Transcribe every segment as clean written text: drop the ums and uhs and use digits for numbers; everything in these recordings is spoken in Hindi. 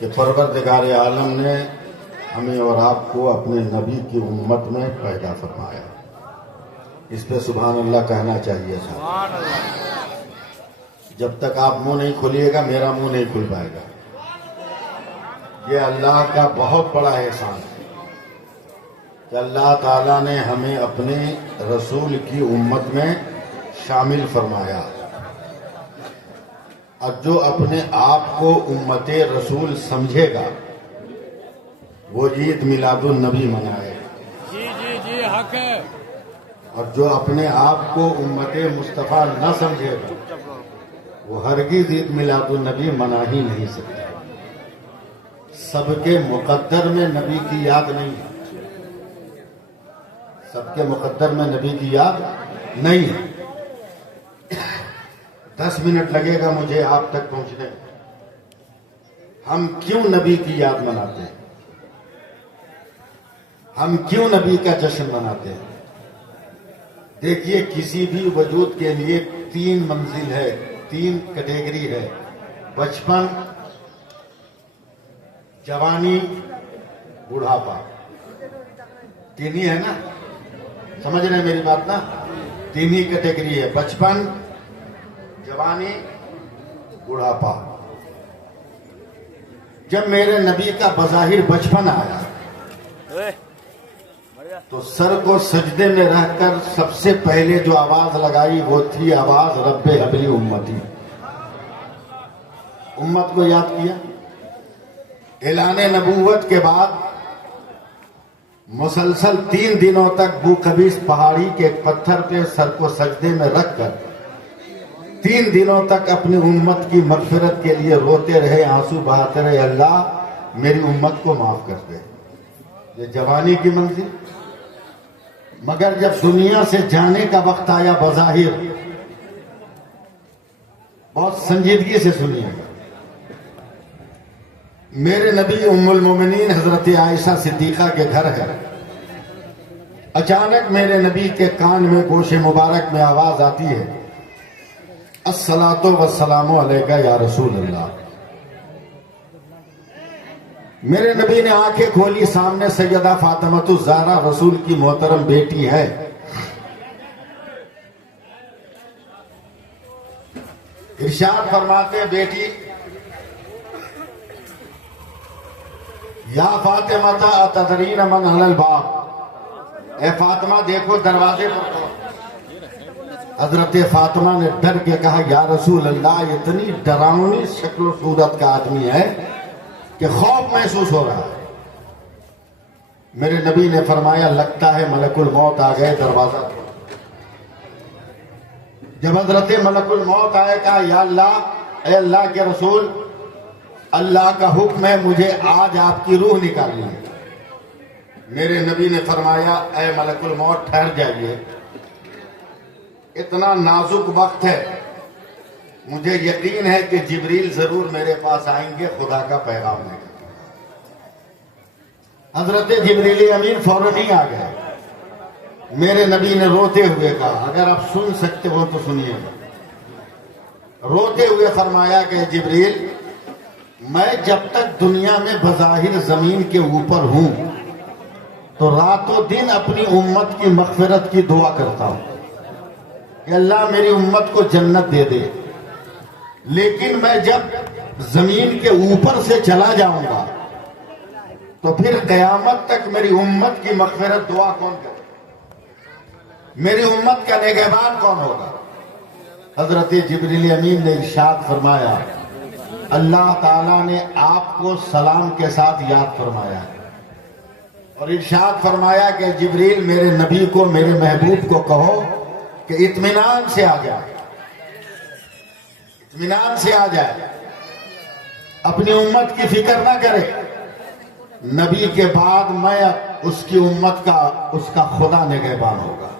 कि परवरदिगार आलम ने हमें और आपको अपने नबी की उम्मत में पैदा फरमाया। इस पे सुभान अल्लाह कहना चाहिए था। जब तक आप मुंह नहीं खोलिएगा मेरा मुंह नहीं खुल पाएगा। ये अल्लाह का बहुत बड़ा एहसान है कि अल्लाह ताला ने हमें अपने रसूल की उम्मत में शामिल फरमाया। और जो अपने आप को उम्मते रसूल समझेगा वो ईद मिलादुन नबी मनाए। जी जी जी हक है। और जो अपने आप को उम्मते मुस्तफ़ा न समझेगा वो हरगिज़ ईद मिलादुन नबी मना ही नहीं सकता। सबके मुकद्दर में नबी की याद नहीं है। सबके मुकद्दर में नबी की याद नहीं है। 10 मिनट लगेगा मुझे आप तक पहुंचने में। हम क्यों नबी की याद मनाते हैं? हम क्यों नबी का जश्न मनाते हैं? देखिए, किसी भी वजूद के लिए 3 मंजिल है, 3 कैटेगरी है। बचपन, जवानी, बुढ़ापा। 3 ही है ना? समझ रहे हैं मेरी बात ना? 3 ही कैटेगरी है, बचपन, जवानी, बुढ़ापा। जब मेरे नबी का बज़ाहिर बचपन आया तो सर को सजदे में रहकर सबसे पहले जो आवाज लगाई वो थी आवाज रब्बे हबली उम्मती। उम्मत को याद किया। ऐलाने नबूवत के बाद मुसलसल 3 दिनों तक बुकबीस पहाड़ी के एक पत्थर पे सर को सजदे में रखकर 3 दिनों तक अपनी उम्मत की मगफिरत के लिए रोते रहे, आंसू बहाते रहे, अल्लाह मेरी उम्मत को माफ कर दे। ये जवानी की मंजिल। मगर जब दुनिया से जाने का वक्त आया बज़ाहिर, बहुत संजीदगी से सुनिएगा। मेरे नबी उम्मुल मोमिनीन हजरत आयशा सिद्दीका के घर है। अचानक मेरे नबी के कान में गोशे मुबारक में आवाज आती है, अस्सलातो वस्सलामु अलैका या रसूल अल्लाह। मेरे नबी ने आंखें खोली, सामने सैयदा फातिमातु ज़हरा रसूल की मोहतरम बेटी है। इरशाद फरमाते, बेटी या फातिमा अतदरीन मन अहल बाब। ए फातिमा देखो दरवाजे पर। हजरत फातिमा ने डर के कहा, या रसूल अल्लाह, इतनी डरावनी शक्ल सूरत का आदमी है कि खौफ महसूस हो रहा है। मेरे नबी ने फरमाया, लगता है मलकुल मौत आ गए, दरवाजा खोलो। जब हजरत मलकुल मौत आए, कहा, या अल्लाह, ए अल्लाह के रसूल, अल्लाह का हुक्म है मुझे आज आपकी रूह निकालनी है। मेरे नबी ने फरमाया, ए मलकुल मौत ठहर जाइए, इतना नाजुक वक्त है, मुझे यकीन है कि जिब्रील जरूर मेरे पास आएंगे खुदा का पैगाम लेकर। हजरत जिब्रील अमीन फौरन ही आ गए। मेरे नबी ने रोते हुए कहा, अगर आप सुन सकते हो तो सुनिएगा। रोते हुए फरमाया कि जिब्रील, मैं जब तक दुनिया में बज़ाहिर जमीन के ऊपर हूं तो रातों दिन अपनी उम्मत की मग़फ़िरत की दुआ करता हूं कि अल्लाह मेरी उम्मत को जन्नत दे दे। लेकिन मैं जब जमीन के ऊपर से चला जाऊंगा तो फिर कयामत तक मेरी उम्मत की मग़फ़िरत दुआ कौन करे? मेरी उम्मत का निगहबान कौन होगा? हजरत जिब्रील अमीन ने इरशाद फरमाया, अल्लाह ताला ने आपको सलाम के साथ याद फरमाया है और इरशाद फरमाया कि जिब्रील, मेरे नबी को, मेरे महबूब को कहो कि इत्मीनान से आ जाए, इत्मीनान से आ जाए, अपनी उम्मत की फिक्र ना करे। नबी के बाद मैं उसकी उम्मत का, उसका खुदा निगहबान होगा।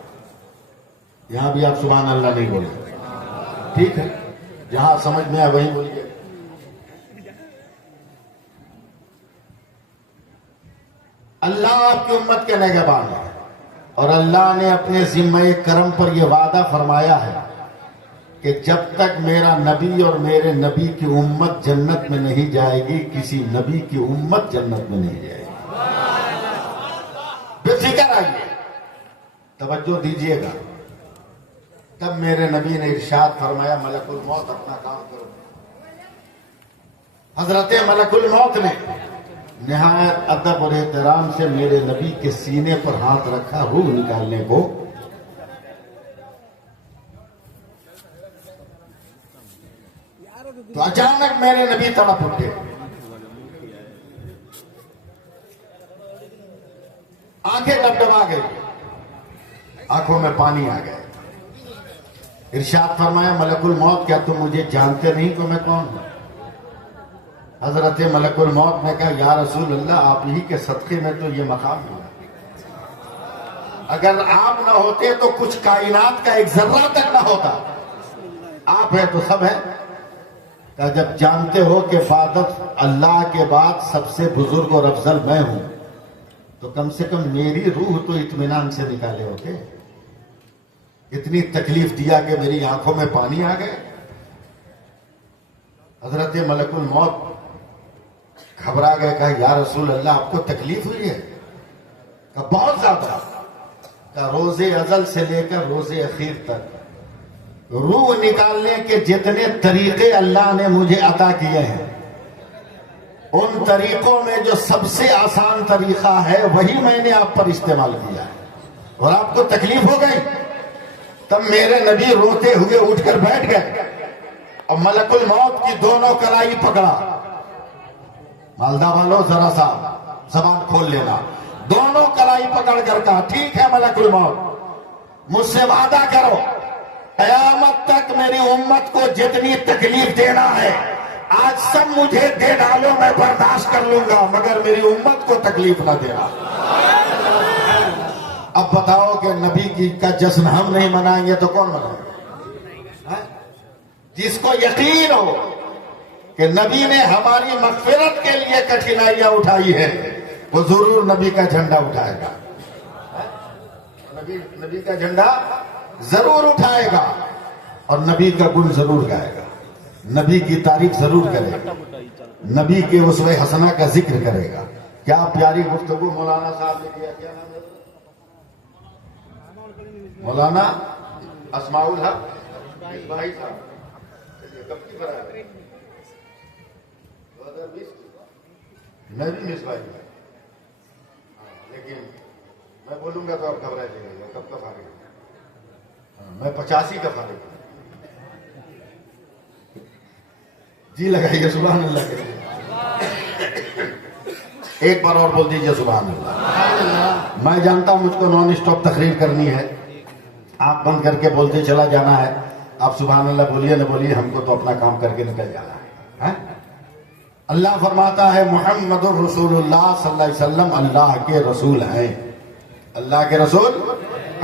यहां भी आप सुभान अल्लाह नहीं बोले, ठीक है? जहां समझ में आए वहीं बोलिए। अल्लाह आपकी उम्मत के निगहबान है और अल्लाह ने अपने जिम्मे करम पर यह वादा फरमाया है कि जब तक मेरा नबी और मेरे नबी की उम्मत जन्नत में नहीं जाएगी, किसी नबी की उम्मत जन्नत में नहीं जाएगी। बेफिक्र आइए, तवज्जो दीजिएगा। तब मेरे नबी ने इरशाद फरमाया, मलकुल मौत अपना काम करो। हजरत मलकुल मौत ने निहायत अदब और एहतराम से मेरे नबी के सीने पर हाथ रखा रूह निकालने को। तो अचानक मेरे नबी तड़प उठे, आंखें डबडबा गई, आंखों में पानी आ गया। इरशाद फरमाया, मलकुल मौत क्या तुम मुझे जानते नहीं तो मैं कौन हूं? हजरत मलकुल मौत ने कहा, या रसूल अल्लाह, आप ही के सदक़े में तो ये मकाम है। अगर आप ना होते तो कुछ कायनात का एक जर्रा तक ना होता। आप है तो सब है। का जब जानते हो कि इबादत अल्लाह के बाद सबसे बुजुर्ग और अफजल मैं हूं, तो कम से कम मेरी रूह तो इत्मीनान से निकाले होते। इतनी तकलीफ दिया कि मेरी आंखों में पानी आ गए। हजरत मलकुल मौत घबरा गए, कहा, या रसूल अल्लाह, आपको तकलीफ हुई है? कहा, बहुत ज्यादा। कहा, रोजे अजल से लेकर रोजे अखीर तक रूह निकालने के जितने तरीके अल्लाह ने मुझे अता किए हैं, उन तरीकों में जो सबसे आसान तरीका है वही मैंने आप पर इस्तेमाल किया है, और आपको तकलीफ हो गई। तब मेरे नबी रोते हुए उठकर बैठ गए और मलकुल मौत की दोनों कलाई पकड़ा। मालदा वालों, जरा सा जबान खोल लेना। दोनों कलाई पकड़ कर कहा, ठीक है मलकुल मौत, मुझसे वादा करो, कयामत तक मेरी उम्मत को जितनी तकलीफ देना है आज सब मुझे दे डालो, मैं बर्दाश्त कर लूंगा, मगर मेरी उम्मत को तकलीफ ना देना। अब बताओ कि नबी की का जश्न हम नहीं मनाएंगे तो कौन मनाएंगे? जिसको यकीन हो कि नबी ने हमारी मगफिरत के लिए कठिनाइयां उठाई है, वो जरूर नबी का झंडा उठाएगा। नबी का झंडा जरूर उठाएगा और नबी का गुण जरूर गाएगा, नबी की तारीफ जरूर करेगा, नबी के उसवे हसना का जिक्र करेगा। क्या प्यारी गुफ्तगू मौलाना साहब ने किया। क्या नाम है? मौलाना अस्माउल हक भाई साहब। कब की बराबर? 2020 मैं भी मिस भाई, लेकिन मैं बोलूंगा तो आप घबरा जाइएगा। कब का फारिग? मैं 85 का फारिग हूं। जी लगाइए, सुभान अल्लाह करिए। एक बार और बोल दीजिए सुभान अल्लाह। मैं जानता हूं मुझको नॉन स्टॉप तकरीर करनी है, आप बंद करके बोलते चला जाना है। आप सुभान अल्लाह बोलिए न बोलिए, हमको तो अपना काम करके निकल जाना है। अल्लाह फरमाता है, मुहम्मदुर रसूलुल्लाह सल्लल्लाहु अलैहि वसल्लम अल्लाह के रसूल हैं। अल्लाह के रसूल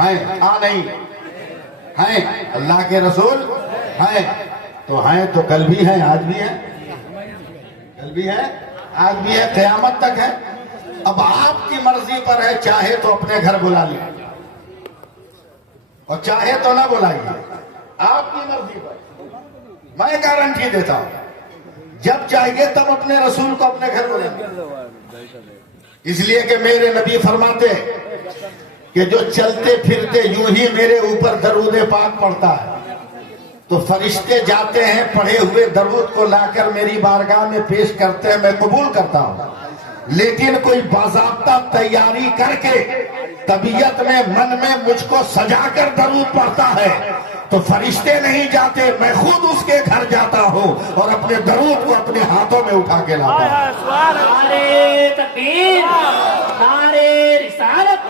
हैं, नहीं हैं, अल्लाह के रसूल हैं। तो हैं तो कल भी हैं, आज भी हैं, कल भी है, आज भी है, क़यामत तक है। अब आपकी मर्जी पर है, चाहे तो अपने घर बुला लीजिए और चाहे तो ना बुलाइए, आपकी मर्जी पर। मैं गारंटी देता हूं, जब चाहिए तब अपने रसूल को अपने घर बुलाइए। इसलिए कि मेरे नबी फरमाते कि जो चलते फिरते यूं ही मेरे ऊपर दरूद पाक पढ़ता है तो फरिश्ते जाते हैं, पढ़े हुए दरूद को लाकर मेरी बारगाह में पेश करते हैं, मैं कबूल करता हूं। लेकिन कोई बाज़ाब्ता तैयारी करके तबीयत में, मन में मुझको सजाकर दरूद पढ़ता है तो फरिश्ते नहीं जाते, मैं खुद उसके घर जाता हूं और अपने दरूद को अपने हाथों में उठा के लाता हूं। नारे तकबीर, नारे रिसालत,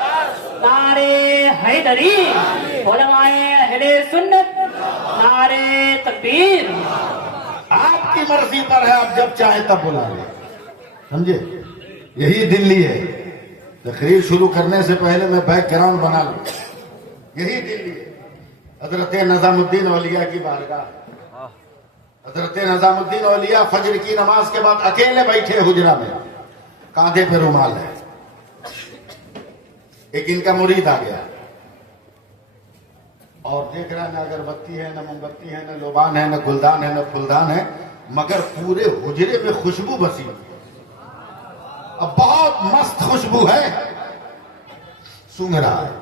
नारे हैदरी, उलमाए अहले सुन्नत, नारे तकबीर। आपकी मर्जी पर है, आप जब चाहे तब बुला ले, समझे? यही दिल्ली है। तकरीर शुरू करने से पहले मैं बैकग्राउंड बना लूं, यही दिल्ली है। हजरत निजामुद्दीन औलिया की बारगाह। हजरत निजामुद्दीन औलिया फजर की नमाज के बाद अकेले बैठे हुजरा में, कांधे पे रुमाल है। एक इनका मुरीद आ गया, और देख रहा है ना अगरबत्ती है, ना मोमबत्ती है, ना लोबान है, ना गुलदान है, ना फुलदान है, मगर पूरे हुजरे में खुशबू बसी। अब बहुत मस्त खुशबू है, सूंघ रहा है।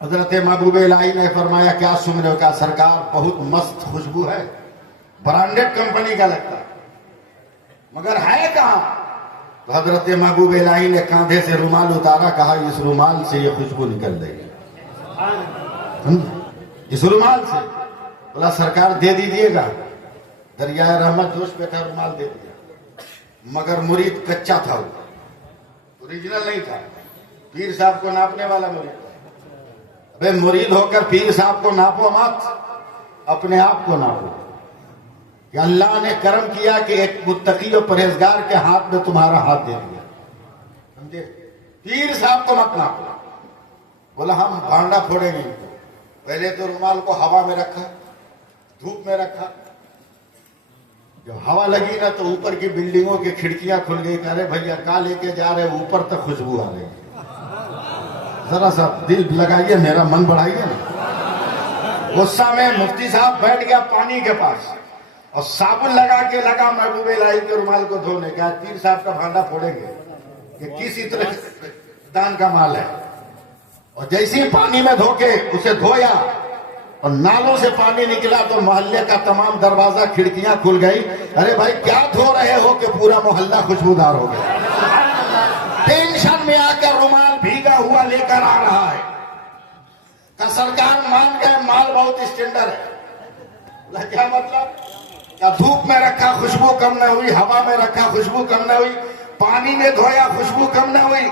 हजरत महबूब इलाही ने फरमाया क्या सूंघ रहे हो? क्या सरकार बहुत मस्त खुशबू है, ब्रांडेड कंपनी का लगता है, मगर है कहां? तो हजरत महबूब इलाही ने कांधे से रुमाल उतारा, कहा इस रुमाल से ये खुशबू निकल देगी, इस रुमाल से। बोला सरकार दे दीजिएगा। दरियाए रहमत जोश पे था, रुमाल दे दिया, मगर मुरीद कच्चा था, वो ओरिजिनल नहीं था, पीर साहब को नापने वाला मुरीद। अबे मुरीद होकर पीर साहब को नापो मत, अपने आप को नापो कि अल्लाह ने करम किया कि एक मुत्तकी और परहेजगार के हाथ में तुम्हारा हाथ दे दिया, समझे? पीर साहब को मत नापो। बोला हम भांडा फोड़ेंगे इनको। पहले तो रुमाल को हवा में रखा, धूप में रखा, जब हवा लगी ना तो ऊपर की बिल्डिंगों की खिड़कियां खुल गई। कह रहे भैया कहा लेके जा रहे, ऊपर तक खुशबू आ रही है, जरा सा दिल लगाइए, मेरा मन बढ़ाइए ना। गुस्सा में मुफ्ती साहब बैठ गया पानी के पास और साबुन लगा के लगा महबूब इलाही के रुमाल को धोने का। पीर साहब का भांडा फोड़ेंगे कि किसी तरह दान का माल है। और जैसे ही पानी में धोके उसे धोया और नालों से पानी निकला तो मोहल्ले का तमाम दरवाजा खिड़कियां खुल गई। अरे भाई क्या धो रहे हो कि पूरा मोहल्ला खुशबूदार हो गया। टेंशन में आकर रुमाल भीगा हुआ लेकर आ रहा है। का सरकार मान गए माल बहुत स्टैंडर्ड है। क्या मतलब? क्या धूप में रखा खुशबू कम न हुई, हवा में रखा खुशबू कम न हुई, पानी में धोया खुशबू कम न हुई,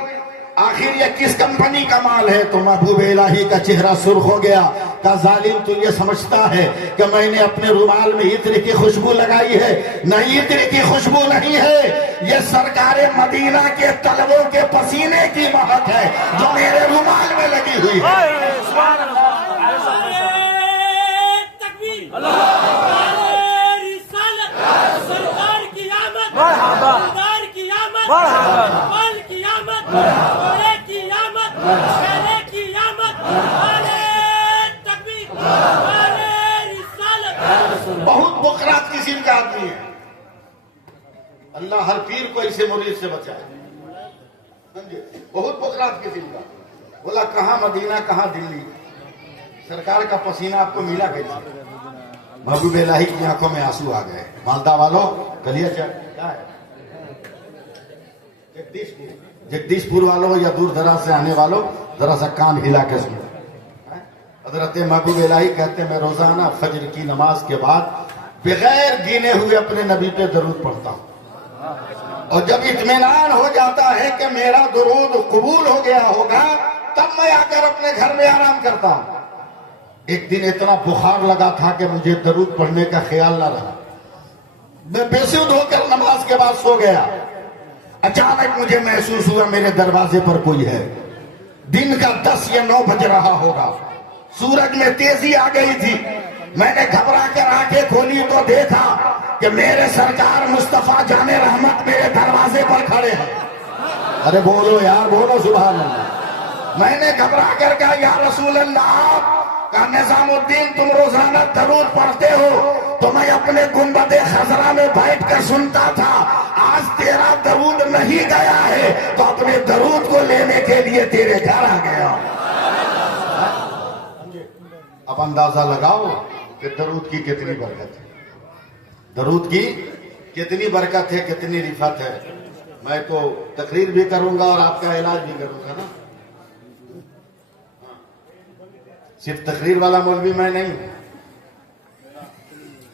आखिर ये किस कंपनी का माल है? तो महबूब इलाही का चेहरा सुर्ख हो गया। का जालिम तू ये समझता है कि मैंने अपने रुमाल में इत्र की खुशबू लगाई है? नहीं, इत्र की खुशबू नहीं है, ये सरकारे मदीना के तलबों के पसीने की महक है जो मेरे रुमाल में लगी हुई है। सरकार की आमद, सरकार की आमद, की आमद, बड़े की आमद, पहले की आमद, तकबीर, रिसालत। बहुत बुकरात किस्म का आदमी है। अल्लाह हर पीर को ऐसे मुरीद से बचाए, समझे? बहुत बुकरात किस्म का। बोला कहां मदीना कहां दिल्ली, सरकार का पसीना आपको मिला कैसे? महबूब इलाही की आंखों में आंसू आ गए। मालदा वालों गलिया क्या है? जगदीशपुर वालों या दूर दराज से आने वालों जरा सा कान हिला के सुनो। हजरत महबूब इलाही कहते मैं रोजाना फजर की नमाज के बाद बगैर गिने हुए अपने नबी पे दरूद पढ़ता हूं, और जब इत्मीनान हो जाता है कि मेरा दरूद कबूल हो गया होगा तब मैं आकर अपने घर में आराम करता हूं। एक दिन इतना बुखार लगा था कि मुझे दरूद पढ़ने का ख्याल न रहा। मैं बेसुध होकर नमाज के बाद सो गया। अचानक मुझे महसूस हुआ मेरे दरवाजे पर कोई है। दिन का 10 या 9 बज रहा होगा। सूरज में तेजी आ गई थी। मैंने घबरा कर आंखें खोली तो देखा कि मेरे सरकार मुस्तफा जाने रहमत मेरे दरवाजे पर खड़े हैं। अरे बोलो यार, बोलो सुभान अल्लाह। मैंने घबरा कर कहा या रसूल अल्लाह, का निजामुद्दीन तुम रोजाना दरूद पढ़ते हो तो मैं अपने गुंबदे खजरा में बैठकर सुनता था। आज तेरा दरूद नहीं गया है तो अपने दरूद को लेने के लिए तेरे घर आ गया। अब अंदाजा लगाओ कि दरूद की कितनी बरकत है, दरूद की कितनी बरकत है, कितनी रिफत है। मैं तो तकरीर भी करूंगा और आपका इलाज भी करूंगा ना। सिर्फ तकरीर वाला मौलवी मैं नहीं हूं,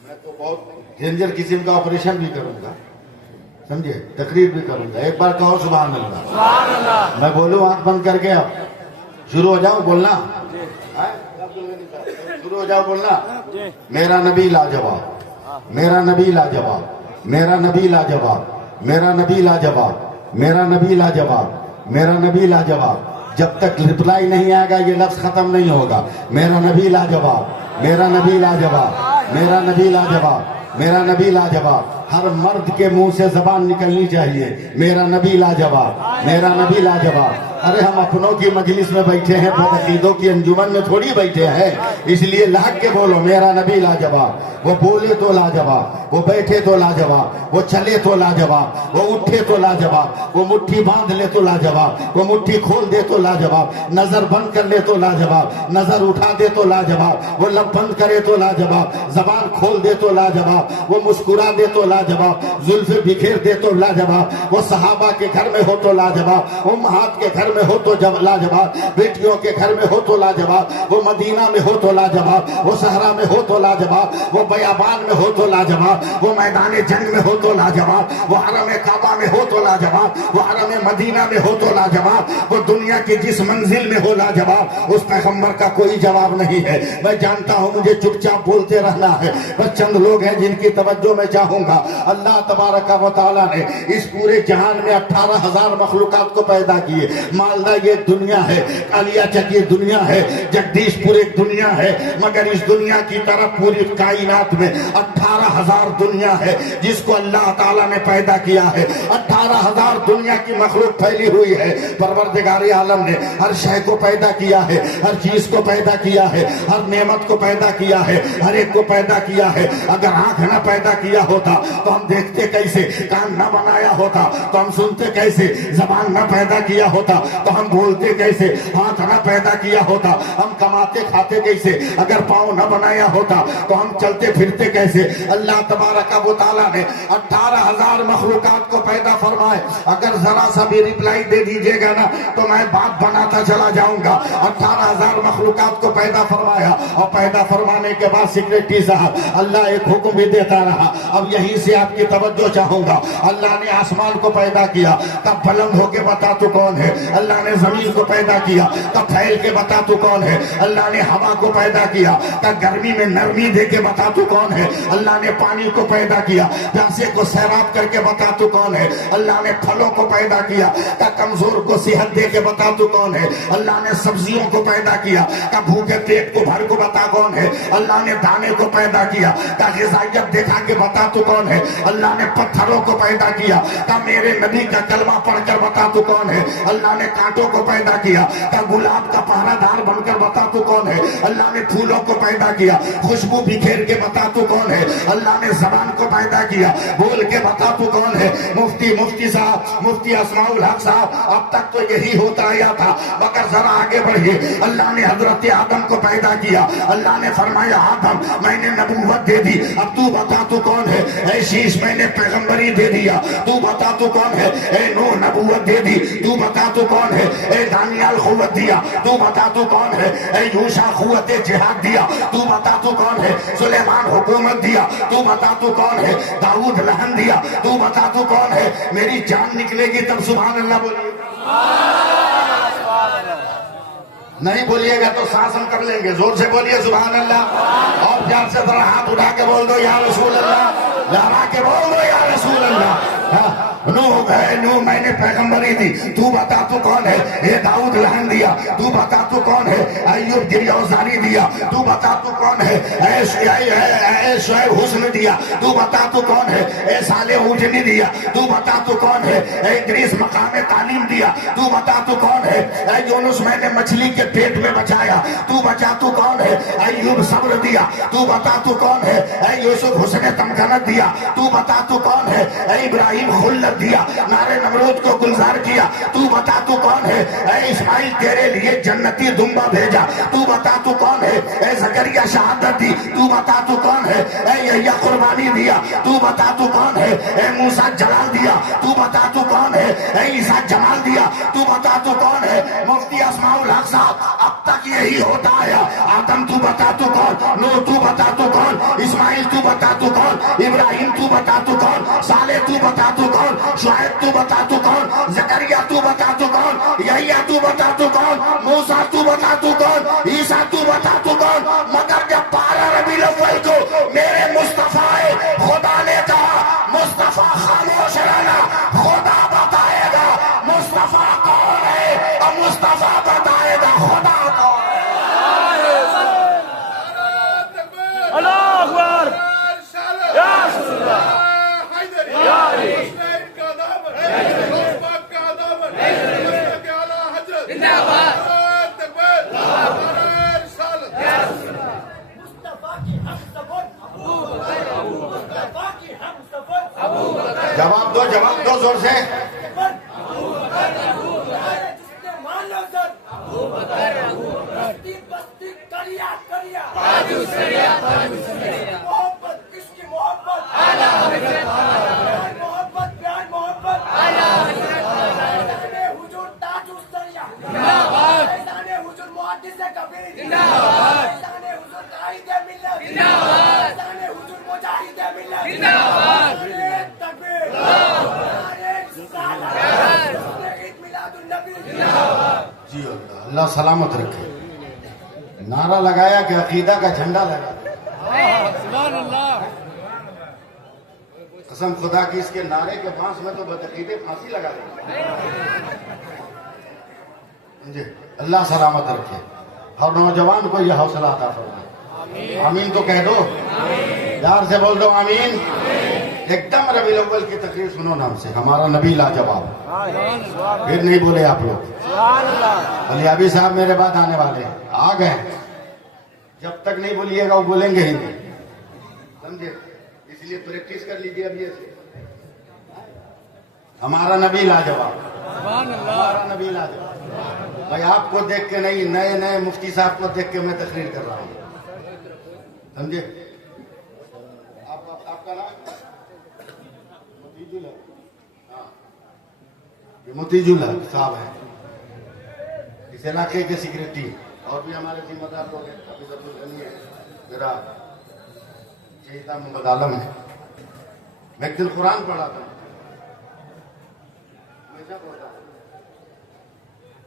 मैं तो बहुत डेंजर किस्म का ऑपरेशन भी करूंगा, समझे? तकरीर भी करूंगा। एक बार कहो सुभान अल्लाह। मैं बोलूं आंख बंद करके, अब शुरू हो जाओ बोलना, शुरू हो जाओ बोलना। मेरा नबी लाजवाब, मेरा नबी लाजवाब, मेरा नबी लाजवाब, मेरा नबी लाजवाब, मेरा नबी लाजवाब, मेरा नबी लाजवाब। जब तक रिप्लाई नहीं आएगा ये लफ्ज खत्म नहीं होगा। मेरा नबी लाजवाब, मेरा नबी लाजवाब, मेरा नबी लाजवाब, मेरा नबी लाजवाब। हर मर्द के मुंह से जबान निकलनी चाहिए, मेरा नबी लाजवाब, मेरा नबी लाजवाब, अरे हम अपनों की मजलिस में बैठे हैं, बदअकीदों की अंजुमन में थोड़ी बैठे हैं। इसलिए लाग के बोलो मेरा नबी लाजवाब। वो बोले तो लाजवाब, वो बैठे तो लाजवाब, वो चले तो लाजवाब, वो उठे तो लाजवाब, वो मुट्ठी बांध ले तो लाजवाब, वो मुट्ठी खोल दे तो लाजवाब, नजर बंद कर ले तो लाजवाब, नजर उठा दे तो लाजवाब, वो लब बंद करे तो लाजवाब, जबान खोल दे तो लाजवाब, वो मुस्कुरा दे तो लाजवाब, जुल्फे बिखेर दे तो लाजवाब, वो सहाबा के घर में हो तो लाजवाब, वो महात के घर में हो तो लाजवाब, बेटियों के घर में हो तो लाजवाब, वो मदीना में हो तो लाजवाब, वो सहरा में हो तो लाजवाब, वो बयाबान में हो तो लाजवाब, वो मैदान जंग में हो तो लाजवाब, वो हरम काबा में हो तो लाजवाब, वो हरम मदीना में हो तो लाजवाब, वो दुनिया की जिस मंजिल में हो लाजवाब, उस पैगंबर का कोई जवाब नहीं है। मैं जानता हूं मुझे चुपचाप बोलते रहना है, बस चंद लोग हैं जिनकी तवज्जो मैं चाहूंगा। अल्लाह तबारक व तआला ने इस पूरे जहान में 18,000 मखलूकात को पैदा किए। मालदा ये दुनिया है, कालियाचक ये दुनिया है, जगदीशपुर एक दुनिया है, मगर इस दुनिया की तरफ पूरी कायनात में 18,000 दुनिया है जिसको अल्लाह ताला ने पैदा किया है। 18,000 दुनिया की मखलूक फैली हुई है। परवरदिगार आलम ने हर शय को पैदा किया है, हर चीज को पैदा किया है, हर नेमत को पैदा किया है, हर एक को पैदा किया है। अगर आंख न पैदा किया होता तो हम देखते कैसे, कान न बनाया होता तो हम सुनते कैसे, जबान न पैदा किया होता तो हम बोलते कैसे, हाथ न पैदा किया होता हम कमाते खाते कैसे, अगर पाँव न बनाया होता तो हम चलते फिरते कैसे। अल्लाह तबारक व तआला ने 18,000 मखलूकात को पैदा फरमाए। अगर जरा सा भी रिप्लाई दे दीजिएगा ना तो मैं बात बनाता चला जाऊंगा। 18,000 मखलूकात को पैदा फरमाया और पैदा फरमाने के बाद सेक्रेटरी साहब अल्लाह एक हुक्म भी देता रहा। अब यहीं से आपकी तवज्जो चाहूंगा। अल्लाह ने आसमान को पैदा किया, तब बुलंद होके बता तू कौन है। अल्लाह ने जमीन को पैदा किया, तब फैल के बता तू कौन है। अल्लाह ने हवा को पैदा किया, तब गर्मी में नरमी दे के बता तू कौन है। अल्लाह ने पानी को पैदा किया, प्यासे को सैराब करके बता तू कौन है। अल्लाह ने फलों को पैदा किया, तब कमजोर को सेहत दे के बता तू कौन है। अल्लाह ने सब्जियों को पैदा किया, तब भूखे पेट को भर को बता कौन है। अल्लाह ने दाने को पैदा किया, तब ग़िज़ाइयत दिखा के बता तू कौन है। अल्लाह ने पत्थरों को पैदा किया, तब मेरे नबी का कलमा पढ़कर बता तू कौन है। अल्लाह ने कांटों को पैदा किया, तब गुलाब का पहरादार बनकर बता तू कौन है। अल्लाह ने फूलों को पैदा किया, खुशबू बिखेर के बता तू कौन है। अल्लाह ने जबान को पैदा किया, बोल के बता तू कौन है। मुफ्ती साहब, मुफ्ती अस्माउल हक साहब, अब तक तो यही होता आया था, मगर जरा आगे बढ़िए। अल्लाह ने हजरत आदम को पैदा किया। अल्लाह ने फरमाया आदम मैंने नबूवत दे दी, अब तू बता तू कौन है। ऐ शीश मैंने पैगंबरी दे दिया, तू बता तू कौन है। ऐ नूह नबूवत दे दी, तू बता तू कौन है। ऐ दानियाल खुवत दिया, तू बता तू कौन है। ऐ यूशा खुवत जिहाद दिया, तू बता तू कौन है। सुलेमान हुकूमत दिया, तू बता तू कौन है। दाऊद लहन दिया, तू बता तू कौन है। मेरी जान निकलेगी तब सुभान अल्लाह बोलिए। नहीं बोलिएगा तो शासन कर लेंगे। जोर से बोलिए सुभान अल्लाह। और प्यार से जरा हाथ उठा के बोल दो या रसूल अल्लाह, लहरा के बोल दो या रसूल अल्लाह। नूह मैंने पैगंबरी दी, तू बता तू कौन है। ये दाऊद लहन दिया, तू बता तू कौन है। अय्यूब गिरयौसारी दिया, तू बता तू कौन है। ऐ शुएब हुस्न दिया, तू बता तू कौन है। ऐ सालेह उजनी दिया, तू बता तू कौन है। ऐ इद्रीस मकाम तालीम दिया, तू बता तू कौन है। ऐ यूनुस मैंने मछली के पेट में बचाया, तू बचा तू कौन है। अय्यूब सब्र दिया, तू बता तू कौन है। ऐ यूसुफ हुस्न तमकनत दिया, तू बता तू कौन है। ऐ इब्राहिम खुल्लत दिया, नारे नमरूद को गुलजार किया, तू बता तू कौन है। ऐ इस्माइल तेरे लिए जन्नती दुम्बा भेजा, तू बता तू कौन है। ऐ जकरिया शहादत दी, तू बता तू कौन है। ऐ यह्या कुर्बानी दिया, तू बता तू कौन है। ऐ मूसा जलाल दिया, तू बता तू कौन है। ऐ ईसा जमाल दिया, तू बता तू कौन है। मुफ्ती अस्माउल हक साहब, अब तक यही होता आया। आदम तू बता तू कौन, नूह तू बता तू कौन, इस्माइल तू बता तू कौन, इब्राहिम तू बता तू कौन, सालेह तू बता तू कौन, शुएब तू बता तू कौन, जकरिया तू बता तू कौन, यह्या तू बता तू कौन, मूसा तू बता तू कौन, ईसा तू बता तू कौन। मगर जब 12 रबीउल अव्वल को मेरे मुस्तफा खुदा ने कहा, मुस्तफा खामोश रहना, खुदा बताएगा मुस्तफा कौन है और मुस्तफा बताएगा खुदा कौन है। अल्लाहु अकबर। या रसूलल्लाह, या अली। दो जोर से। जिसने मान लो सर बस्ती बस्ती करिया करिया मोहब्बत किसकी मोहब्बत मोहब्बत प्यार मोहब्बत हुजूर ताज उस्तरिया हुजूर मुहद्दिस कबीर हुजूर कायद मिल्लत हुजूर मुजाहिद मिल्लत तकबीर ईद मिलादुन नबी। जी अल्लाह सलामत रखे। नारा लगाया कि अकीदा का झंडा लगा। कसम खुदा की इसके नारे के बांस में तो बदअकीदे फांसी लगा देंगे। जी अल्लाह सलामत रखे और नौजवान को यह हौसला अता फरमाए। आमीन तो कह दो, यार से बोल दो आमीन। एकदम रबीउल अव्वल की तकरीर सुनो नाम से, हमारा नबी लाजवाब। फिर नहीं बोले आप लोग। अलियाबी साहब मेरे बाद आने वाले आ गए, जब तक नहीं बोलिएगा वो बोलेंगे ही नहीं, समझे? इसलिए प्रैक्टिस कर लीजिए अभी से। हमारा नबी लाजवाब, हमारा नबी लाजवाब। भाई आपको देख के नहीं, नए नए मुफ्ती साहब को देख के मैं तकरीर कर रहा हूँ, समझे? आपका नाम मोतीजुल है? हाँ, ये मोतीजुल साहब है, इस इलाके के सेक्रेटरी। और भी हमारे जिम्मेदार लोग हैं, अभी अब्दुल गनी है, मेरा चेता मोहम्मद आलम है। मैं दिल कुरान पढ़ा था,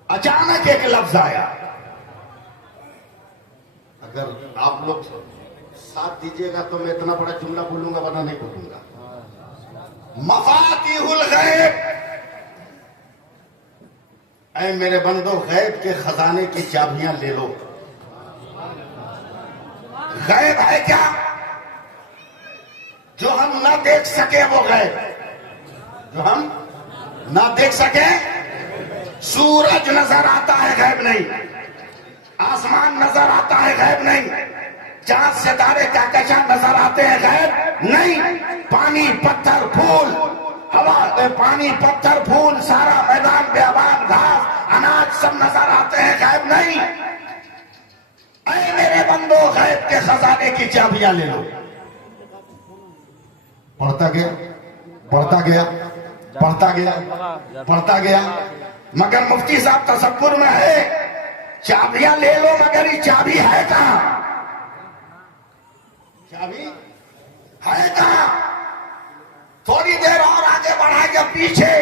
अचानक एक लफ्ज आया। अगर आप लोग साथ दीजिएगा तो मैं इतना बड़ा जुमला बोलूंगा, वरना नहीं बोलूंगा। मफातिहुल गैब, ऐ मेरे बंदो गैब के खजाने की चाबियां ले लो। गैब है क्या? जो हम ना देख सके वो गैब, जो हम ना देख सके। सूरज नजर आता है, गैब नहीं। आसमान नजर आता है, गैब नहीं। चांद सितारे कहकशां नजर आते हैं, गैब नहीं। पानी पत्थर फूल हवा, पानी पत्थर फूल सारा मैदान बेआबान घास अनाज सब नजर आते हैं, गैब नहीं। ऐ मेरे बंदो गैब के खजाने की चाबियां ले लो। पढ़ता गया, पढ़ता गया, पढ़ता गया, पढ़ता गया, मगर मुफ्ती साहब तसव्वुर में है चाबियां ले लो, मगर ये चाबी है कहां? चाबी है कहां? थोड़ी देर और आगे बढ़ाएगा पीछे।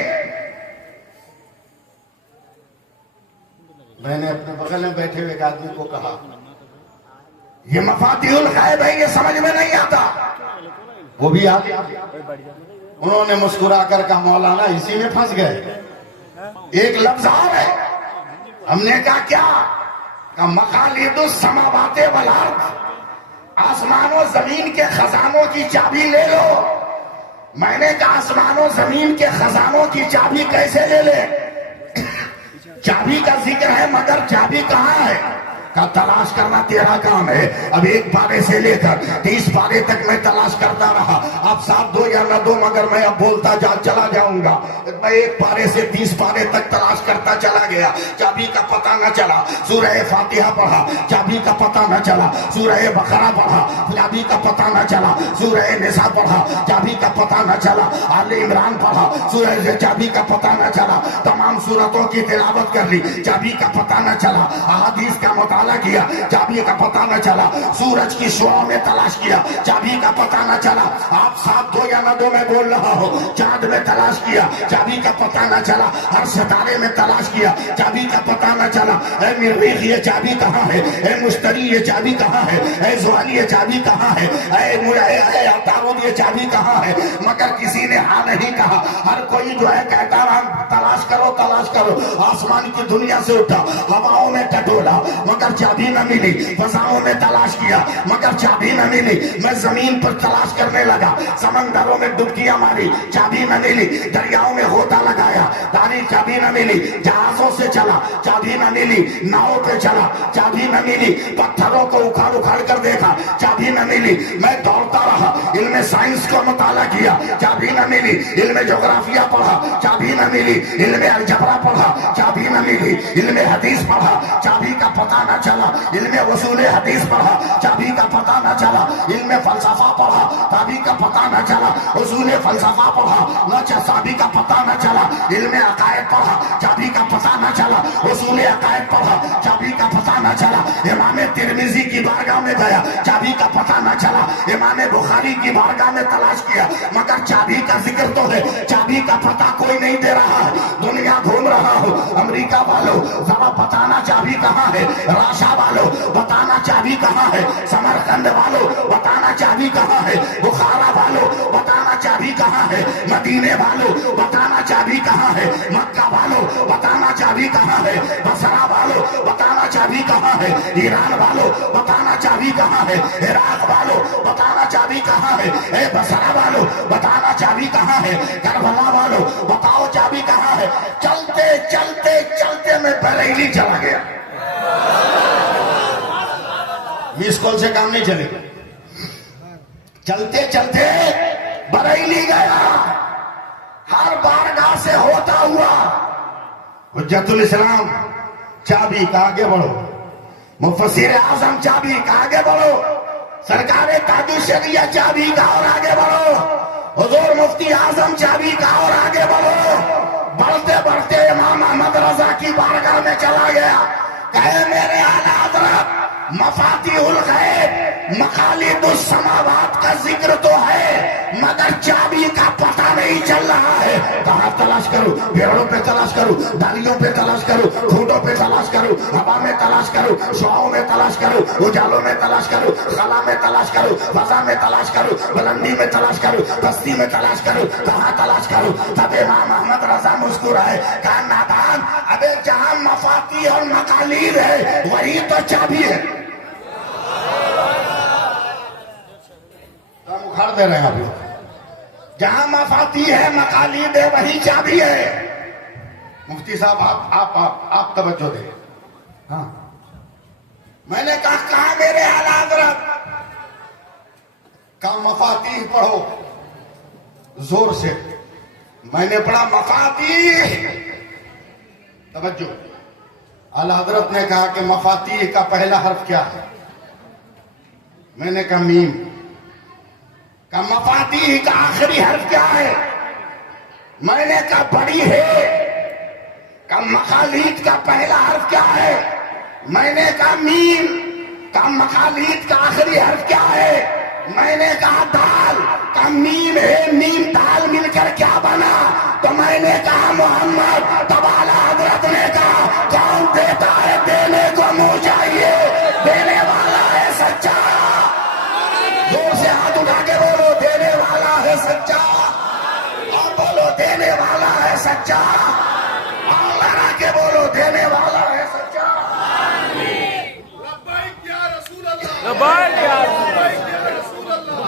मैंने अपने बगल में बैठे हुए एक आदमी को कहा, ये मफातिहुल गैब है, ये समझ में नहीं आता। वो भी आ गया, उन्होंने मुस्कुरा कर कहा मौलाना इसी में फंस गए, एक लफ्ज और है। हमने कहा क्या? का मकालिदुस समावाते वल अर्द, आसमानों जमीन के खजानों की चाबी ले लो। मैंने कहा आसमानों जमीन के खजानों की चाबी कैसे ले ले? चाबी का जिक्र है, मगर चाबी कहाँ है? का तलाश करना तेरा काम है। अब एक पारे से लेकर 30 पारे तक मैं तलाश करता रहा। आप साथ दो या न दो, मगर मैं अब बोलता चला जाऊंगा। मैं एक पारे से 30 पारे तक तलाश करता चला गया, चाबी का पता न चला। सूरह फातिहा पढ़ा, चाबी का पता न चला। सूरह बकरा पढ़ा, चाबी का पता न चला। सूरह निसा पढ़ा, चाबी का पता न चला। आले इमरान पढ़ा, सूरह चाबी का पता न चला। तमाम सूरतों की तिलावत कर ली, चाबी का पता न चला। अहादीस का मुताला किया, चाबी का पता न चला। सूरज की शुआओं में तलाश किया, चाबी का पता न चला। आप साथ दो या न दो, मैं बोल रहा हूँ। चांद में तलाश किया, चाबी का पता न चला। हर सितारे में तलाश किया, चाबी का पता न चला। ऐ मिर्रीख ये चाबी कहाँ है? ऐ मुश्तरी ये चाबी कहाँ है? ऐ ज़ुहल ये चाबी कहाँ है? ऐ तारूद ये चाबी कहाँ है? मगर किसी ने हाँ नहीं कहा। हर कोई जो है कहता रहा तलाश करो तलाश करो, आसमान की दुनिया से उठा, हवाओं में टटोला मगर चाबी न मिली, फजाओं में तलाश किया मगर चाबी न मिली, मैं जमीन पर तलाश करने लगा, समंदरों में डुबकियां मारी, चाबी न मिली, दरियाओं में होता लगाया, दानी चाबी न मिली, जहाजों से चला, चाबी न मिली, नाव पे चला, चाबी न मिली, पत्थरों को उखाड़ उखाड़ कर देखा, चाबी न मिली, मैं दौड़ता रहा, इल्म साइंस को मुताला किया, चाबी न मिली, इल्म जोग्राफिया पढ़ा, चाबी न मिली, इल्म अलजबरा पढ़ा, चाबी न मिली, इल्म हदीस पढ़ा, चाबी का पता न चला, इल्म वसूल हदीस पढ़ा, चाबी का पता न चला, इल्म फलसफा पढ़ा, चाबी का पता न चला, उसूल फलसफा पढ़ा, न चाबी का पता न चला, इल्म अकायद पढ़ा, चाबी का पता न चला, उसूल अकायद पढ़ा, चाबी का पता न चला, इमाम तिरमिजी की बारगाह में गया, चाबी का पता न चला, इमाम बुखारी की बारगाह में तलाश किया मगर चाबी का जिक्र तो है, चाबी का पता कोई नहीं दे रहा है, दुनिया घूम रहा हो, अमेरिका वालों जरा बताना चाबी कहाँ है, राशा वालों बताना चाबी कहाँ है, समरकंद वालों बताना चाबी कहाँ है, बुखारा वालों बताना चाबी कहाँ है, मदीने वालों बताना चाबी कहाँ है, मक्का वालों बताना चाबी कहाँ है, बसरा वालों बताना चाबी कहाँ है, ईरान वालों बताना चाबी कहाँ है, इराक वालों बताना चाबी कहाँ है, ए बसरा वालों बताना चाबी कहाँ है, करबला वालों बताओ चाबी कहाँ है। चलते चलते चलते मैं बरेली चला गया, मिस कॉल से काम नहीं चलेगा, चलते चलते बरेली गया, हर बारगाह से होता हुआ हुज्जतुल इस्लाम चाबी का आगे बढ़ो, मुफस्सिर आजम चाबी का आगे बढ़ो, सरकारे ताजु शरिया चाबी का और आगे बढ़ो, हुजूर मुफ्ती आजम चाबी का और आगे बढ़ो। बढ़ते बढ़ते इमाम अहमद रजा की बारगाह में चला गया, कहे मेरे आला हज़रत मफातिहुल गैब मकालिदुस समावात का जिक्र तो है मगर चाबी का पता नहीं चल रहा है, कहाँ तलाश करूं, पेड़ों पे तलाश करूं, डालियों पे तलाश करूं, फूलों पे तलाश करूं, हवा में तलाश करूं, शुआओं में तलाश करूं, उजालों में तलाश करूं, खला में तलाश करूं, फजा में तलाश करूं, बुलंदी में तलाश करूं, बस्ती में तलाश करूं, कहाँ तलाश करूं। तब इमाम अहमद रजा मुस्कुराए, कहा नादान, अबे जहां मफाती और मकालीद है वही तो चाबी है। उखाड़ दे रहे हैं आप लोग, जहां मफाती है मकालीद है वही चाबी है। मुफ्ती साहब आप तवज्जो दे। हाँ मैंने कहा मेरे आला हज़रत का मफाती पढ़ो जोर से, मैंने पढ़ा मफाती, तवज्जो। आला हज़रत ने कहा कि मफाती का पहला हर्फ क्या है, मैंने कहा मीम। का मफाती का आखिरी हर्फ क्या है, मैंने कहा बड़ी है। का मकालीद का पहला हर्फ क्या है, मैंने कहा मीम। का मकालीद का आखिरी हर्फ क्या है, मैंने कहा दाल। का मीम है मीम दाल मिलकर क्या बना, तो मैंने कहा मोहम्मद। तब आला हज़रत ने कहा कौन देता है देने को मुंह चाहिए, देने वाला है सच्चा। जोर से हाथ उठा के बोलो देने वाला है सच्चा, और बोलो देने वाला है सच्चा, और लड़ा के बोलो देने वाला है सच्चा। लब्बैक या रसूल अल्लाह, लब्बैक या लब्बैक या रसूल अल्लाह,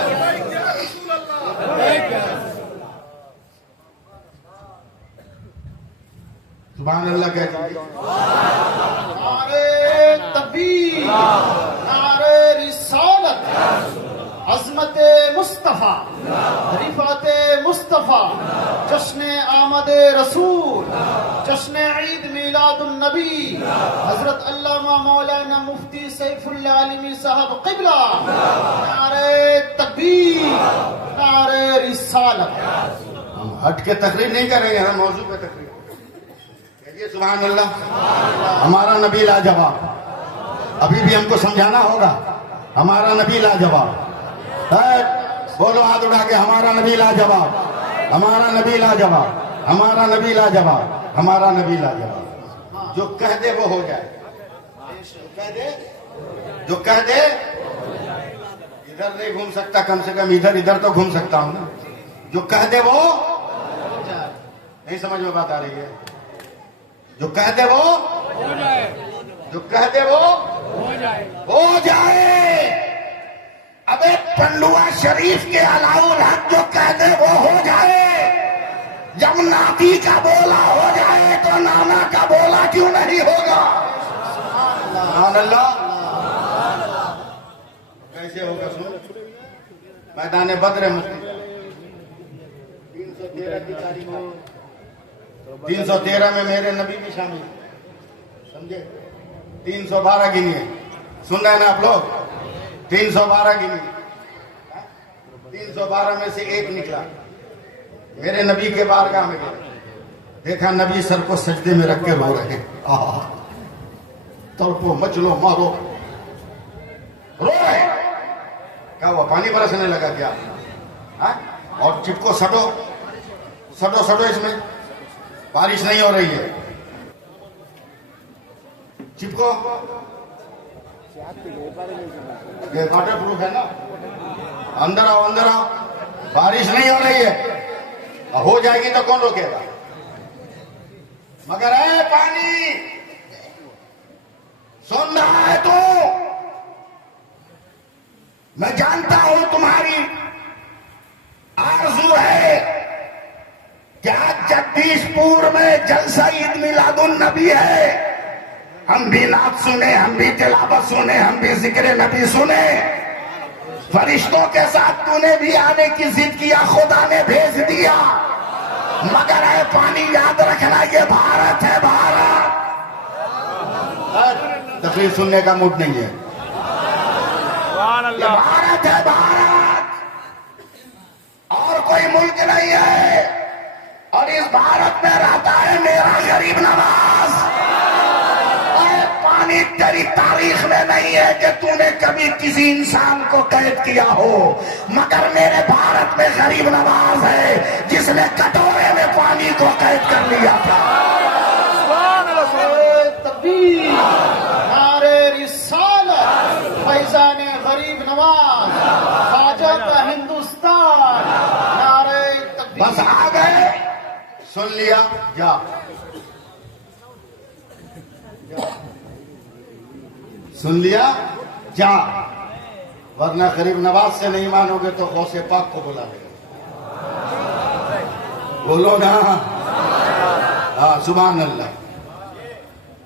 लब्बैक या रसूल अल्लाह। सुभान अल्लाह कहते नारे तकबीर, नारे रिसालत, अज़मत मुस्तफा, रिफात मुस्तफा, जश्न आमद रसूल, जश्न ईद मिलादुन नबी, हजरत अल्लामा मौलाना मुफ्ती सैफुल आलमी साहब क़िबला। नारे तकबीर, नारे रिसालत। हम हट के तकरीर नहीं करेंगे, हम मौजू पे तकरीर करिए। सुभान अल्लाह। हमारा नबी लाजवाब, अभी भी हमको समझाना होगा, हमारा नबी लाजवाब है। बोलो हाथ उठा के, हमारा नबी लाजवाब, हमारा नबी लाजवाब, हमारा नबी लाजवाब, हमारा नबी लाजवाब। जो कह दे वो हो जाए, कह दे जो कह दे। इधर नहीं घूम सकता, कम से कम इधर इधर तो घूम सकता हूं ना। जो कह दे वो नहीं समझ में बात आ रही है? जो कह दे वो जो कह दे वो हो जाए। अबे पंडुआ शरीफ के अलाउल हक जो कह दे वो हो जाए। जब नाती का बोला हो जाए तो नाना का बोला क्यों नहीं होगा? सुभान अल्लाह। कैसे होगा? सुन, मैदान बद्र मुफ्ती 313 की तारीख है। 313 में मेरे नबी भी शामिल, समझे? 312 गिनिए, सुन रहे हैं ना आप लोग? 312 गिनिए। 312 में से एक निकला, मेरे नबी के बारगाह में गया, देखा नबी सर को सजदे में रख के रो रहे हैं। तड़पो मचलो मारो रो रहे। क्या हुआ? पानी बरसने लगा क्या? और चिपको सड़ो सड़ो सड़ो, इसमें बारिश नहीं हो रही है, चिपको। ये वाटर प्रूफ है ना? अंदर आओ अंदर आओ, बारिश नहीं हो रही है, हो जाएगी तो कौन रोकेगा? मगर है पानी, सुन रहा है तू? मैं जानता हूं तुम्हारी आरज़ू है कि आज जगदीशपुर में जलसा ईद मिलादुन नबी है। हम भी नात सुने, हम भी तिलावत सुने, हम भी जिक्र नबी सुने। फरिश्तों के साथ तूने भी आने की जिद किया, खुदा ने भेज दिया। मगर है पानी, याद रखना, ये भारत है, भारत। तकरीर सुनने का मूड नहीं है। ये भारत है, भारत, और कोई मुल्क नहीं है। और इस भारत में रहता है मेरा गरीब नवाज। और पानी तेरी तारीख में नहीं है कि तूने कभी किसी इंसान को कैद किया हो, मगर मेरे भारत में गरीब नवाज है जिसने कटोरे में पानी को कैद कर लिया था। तकबीर, नारे रिसालत, फैजान गरीब नवाज, ख्वाजा का हिंदुस्तान, नारे तकबीर। बस आ गए, सुन लिया, जा सुन लिया, जा, वरना गरीब नवाज से नहीं मानोगे तो गौसे पाक को बुला लेंगे। बोलो ना, हाँ, सुभान अल्लाह।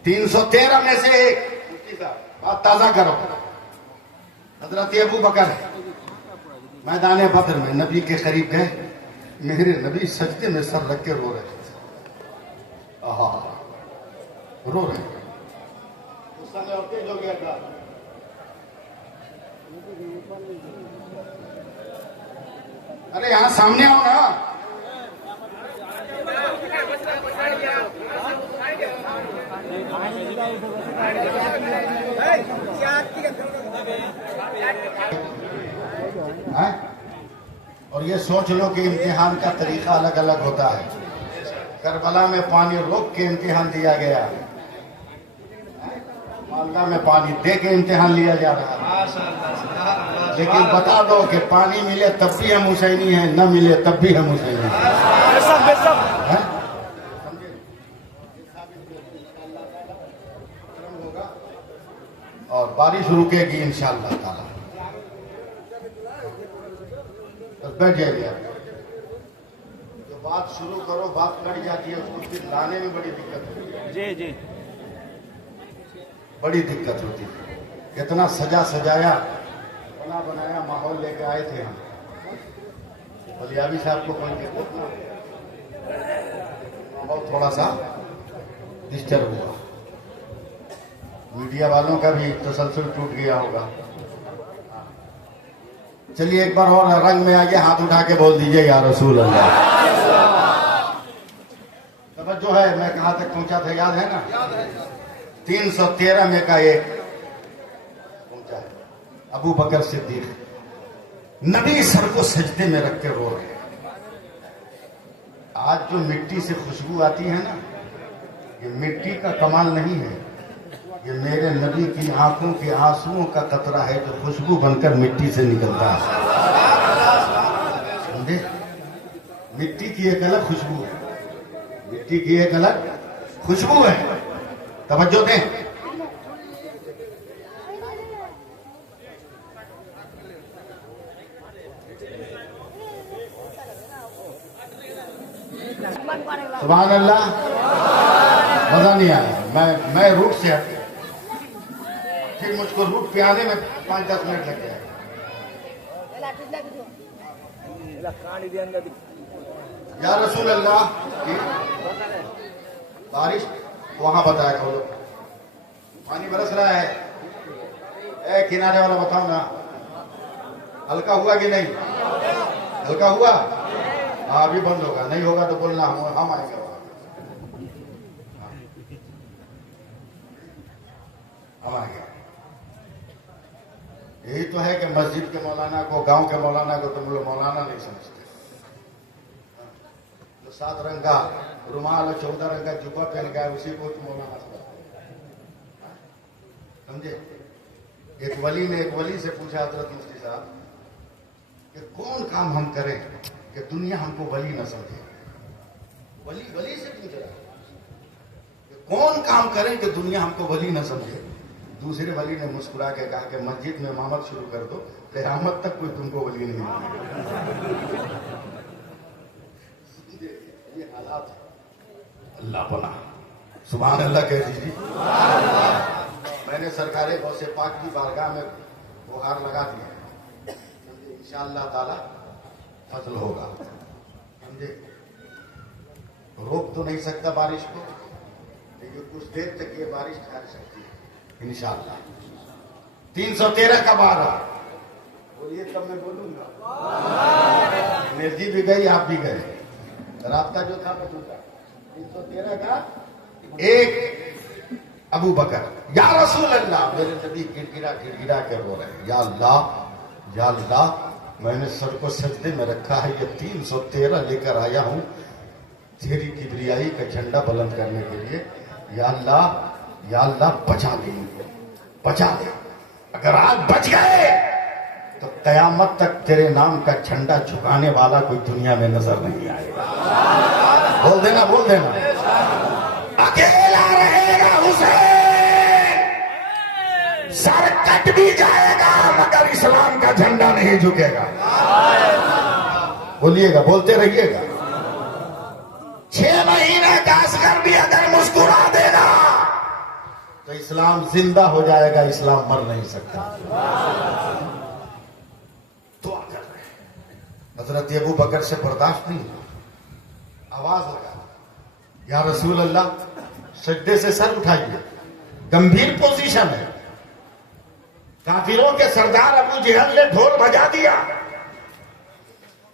313 में से एक बात ताजा करो। हजरत अबू बकर मैदान बद्र में नबी के करीब गए, मेरे नबी सजदे में सर रख के रो रहे थे। रो रहे। उस समय और तेज हो गया था। अरे यहाँ सामने आओ ना। है? और ये सोच लो कि इम्तिहान का तरीका अलग अलग होता है। करबला में पानी रोक के इम्तिहान दिया गया, मालदा में पानी दे के इम्तिहान लिया जा रहा है। लेकिन बता दो कि पानी मिले तब भी हम हुसैनी हैं, न मिले तब भी हम हुसैनी हैं। और बारिश रुकेगी इंशाअल्लाह ताला। बस बैठ जाइए आप। जो बात शुरू करो बात कट जाती है, उसको फिर लाने में बड़ी दिक्कत होती है। जी जी, बड़ी दिक्कत होती है। कितना सजा सजाया, बना बनाया माहौल लेके आए थे हम। बलियावी साहब को कोई दिक्कत ना, माहौल थोड़ा सा डिस्टर्ब हुआ। मीडिया वालों का भी तसलसल टूट गया होगा। चलिए एक बार और रंग में आगे हाथ उठा के बोल दीजिए या रसूल अल्लाह। तवज्जो है, मैं कहां तक पहुंचा था याद है ना? 313 में का एक पहुंचा है। अबू बकर सिद्दीक नबी सर को सजदे में रख के रो रहे हैं। आज जो मिट्टी से खुशबू आती है ना, ये मिट्टी का कमाल नहीं है, ये मेरे नबी की आंखों के आंसुओं का कतरा है जो खुशबू बनकर मिट्टी से निकलता है। समझे? मिट्टी की एक अलग खुशबू है, मिट्टी की एक अलग खुशबू है। तवज्जो दें। सुभान अल्लाह। मजा नहीं आया। मैं रूट से हट गया, फिर मुझको रूट पे आने में 5-10 मिनट लग जाएगा। या रसूल अल्लाह की बारिश वहां बताया खोलो, पानी बरस रहा है। ए किनारे वाला बताओ ना, हल्का हुआ कि नहीं? हल्का हुआ? हाँ अभी बंद होगा, नहीं होगा तो बोलना, हम आएंगे। हम आएंगे। यही तो है कि मस्जिद के मौलाना को, गांव के मौलाना को तुम लोग मौलाना नहीं समझते। जो 7 रंग का रुमाल और 14 रंग का जुब्बा पहन का है उसी को तुम मौलाना समझे। एक वली ने एक वली से पूछा हजरत मुफ्ती साहब कि कौन काम हम करें कि दुनिया हमको वली न समझे। वली से पूछ रहा कि कौन काम करें कि दुनिया हमको वली न समझे। दूसरे वली ने मुस्कुरा के कहा कि मस्जिद में इमामत शुरू कर दो, क़यामत तक कोई तुमको वली नहीं मानेगा। ये हालात है। अल्लाह बना, सुभान अल्लाह कह दीजिए। मैंने सरकारे गौसे पाक की बारगाह में गुहार लगा दिया, इंशाअल्लाह ताला फजल होगा। समझे, रोक तो नहीं सकता बारिश को, लेकिन कुछ देर तक ये बारिश ठहर सकती है इंशाअल्लाह। 313 का 12 बोलिए तब मैं बोलूंगा। एनर्जी भी गई, आप भी गए, रास्ता जो था बचूंगा। 313 का 1 अबू बकर, या रसूल अल्लाह, मेरे नबी गिड़गिड़ा के रो रहे हैं, या अल्लाह या अल्लाह, मैंने सर को सजदे में रखा है, ये 313 लेकर आया हूं तेरी किबरियाई का झंडा बुलंद करने के लिए। या अल्लाह बचा दे, बचा दे। अगर आज बच गए तो कयामत तक तेरे नाम का झंडा झुकाने वाला कोई दुनिया में नजर नहीं आएगा। बोल देना, बोल देना। अकेला रहेगा हुसैन, सर कट भी जाएगा मगर इस्लाम का झंडा नहीं झुकेगा। बोलिएगा, बोलते रहिएगा। 6 महीने का असगर भी अगर मुस्कुरा देगा तो इस्लाम जिंदा हो जाएगा, इस्लाम मर नहीं सकता। तो हजरत अबू बकर से बर्दाश्त नहीं, आवाज लगा, या रसूल अल्लाह, सजदे से सर उठाइए। गंभीर पोजीशन है। काफिरों के सरदार अबू जहल ने ढोल बजा दिया,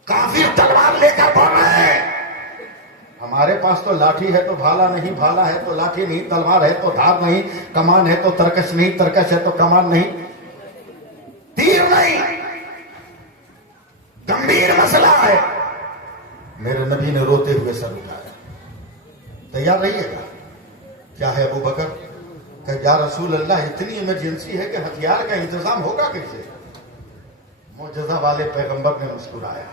काफिर तलवार लेकर बढ़ रहे हैं। हमारे पास तो लाठी है तो भाला नहीं, भाला है तो लाठी नहीं, तलवार है तो धार नहीं, कमान है तो तरकश नहीं, तरकश है तो कमान नहीं, तीर नहीं। गंभीर मसला है। मेरे नबी ने रोते हुए सर उठाया। तैयार रहिएगा। क्या है अबू बकर? कि या रसूल अल्लाह, इतनी इमरजेंसी है कि हथियार का इंतजाम होगा कैसे? मुअज्जिज़ा वाले पैगंबर ने मुस्कुराया।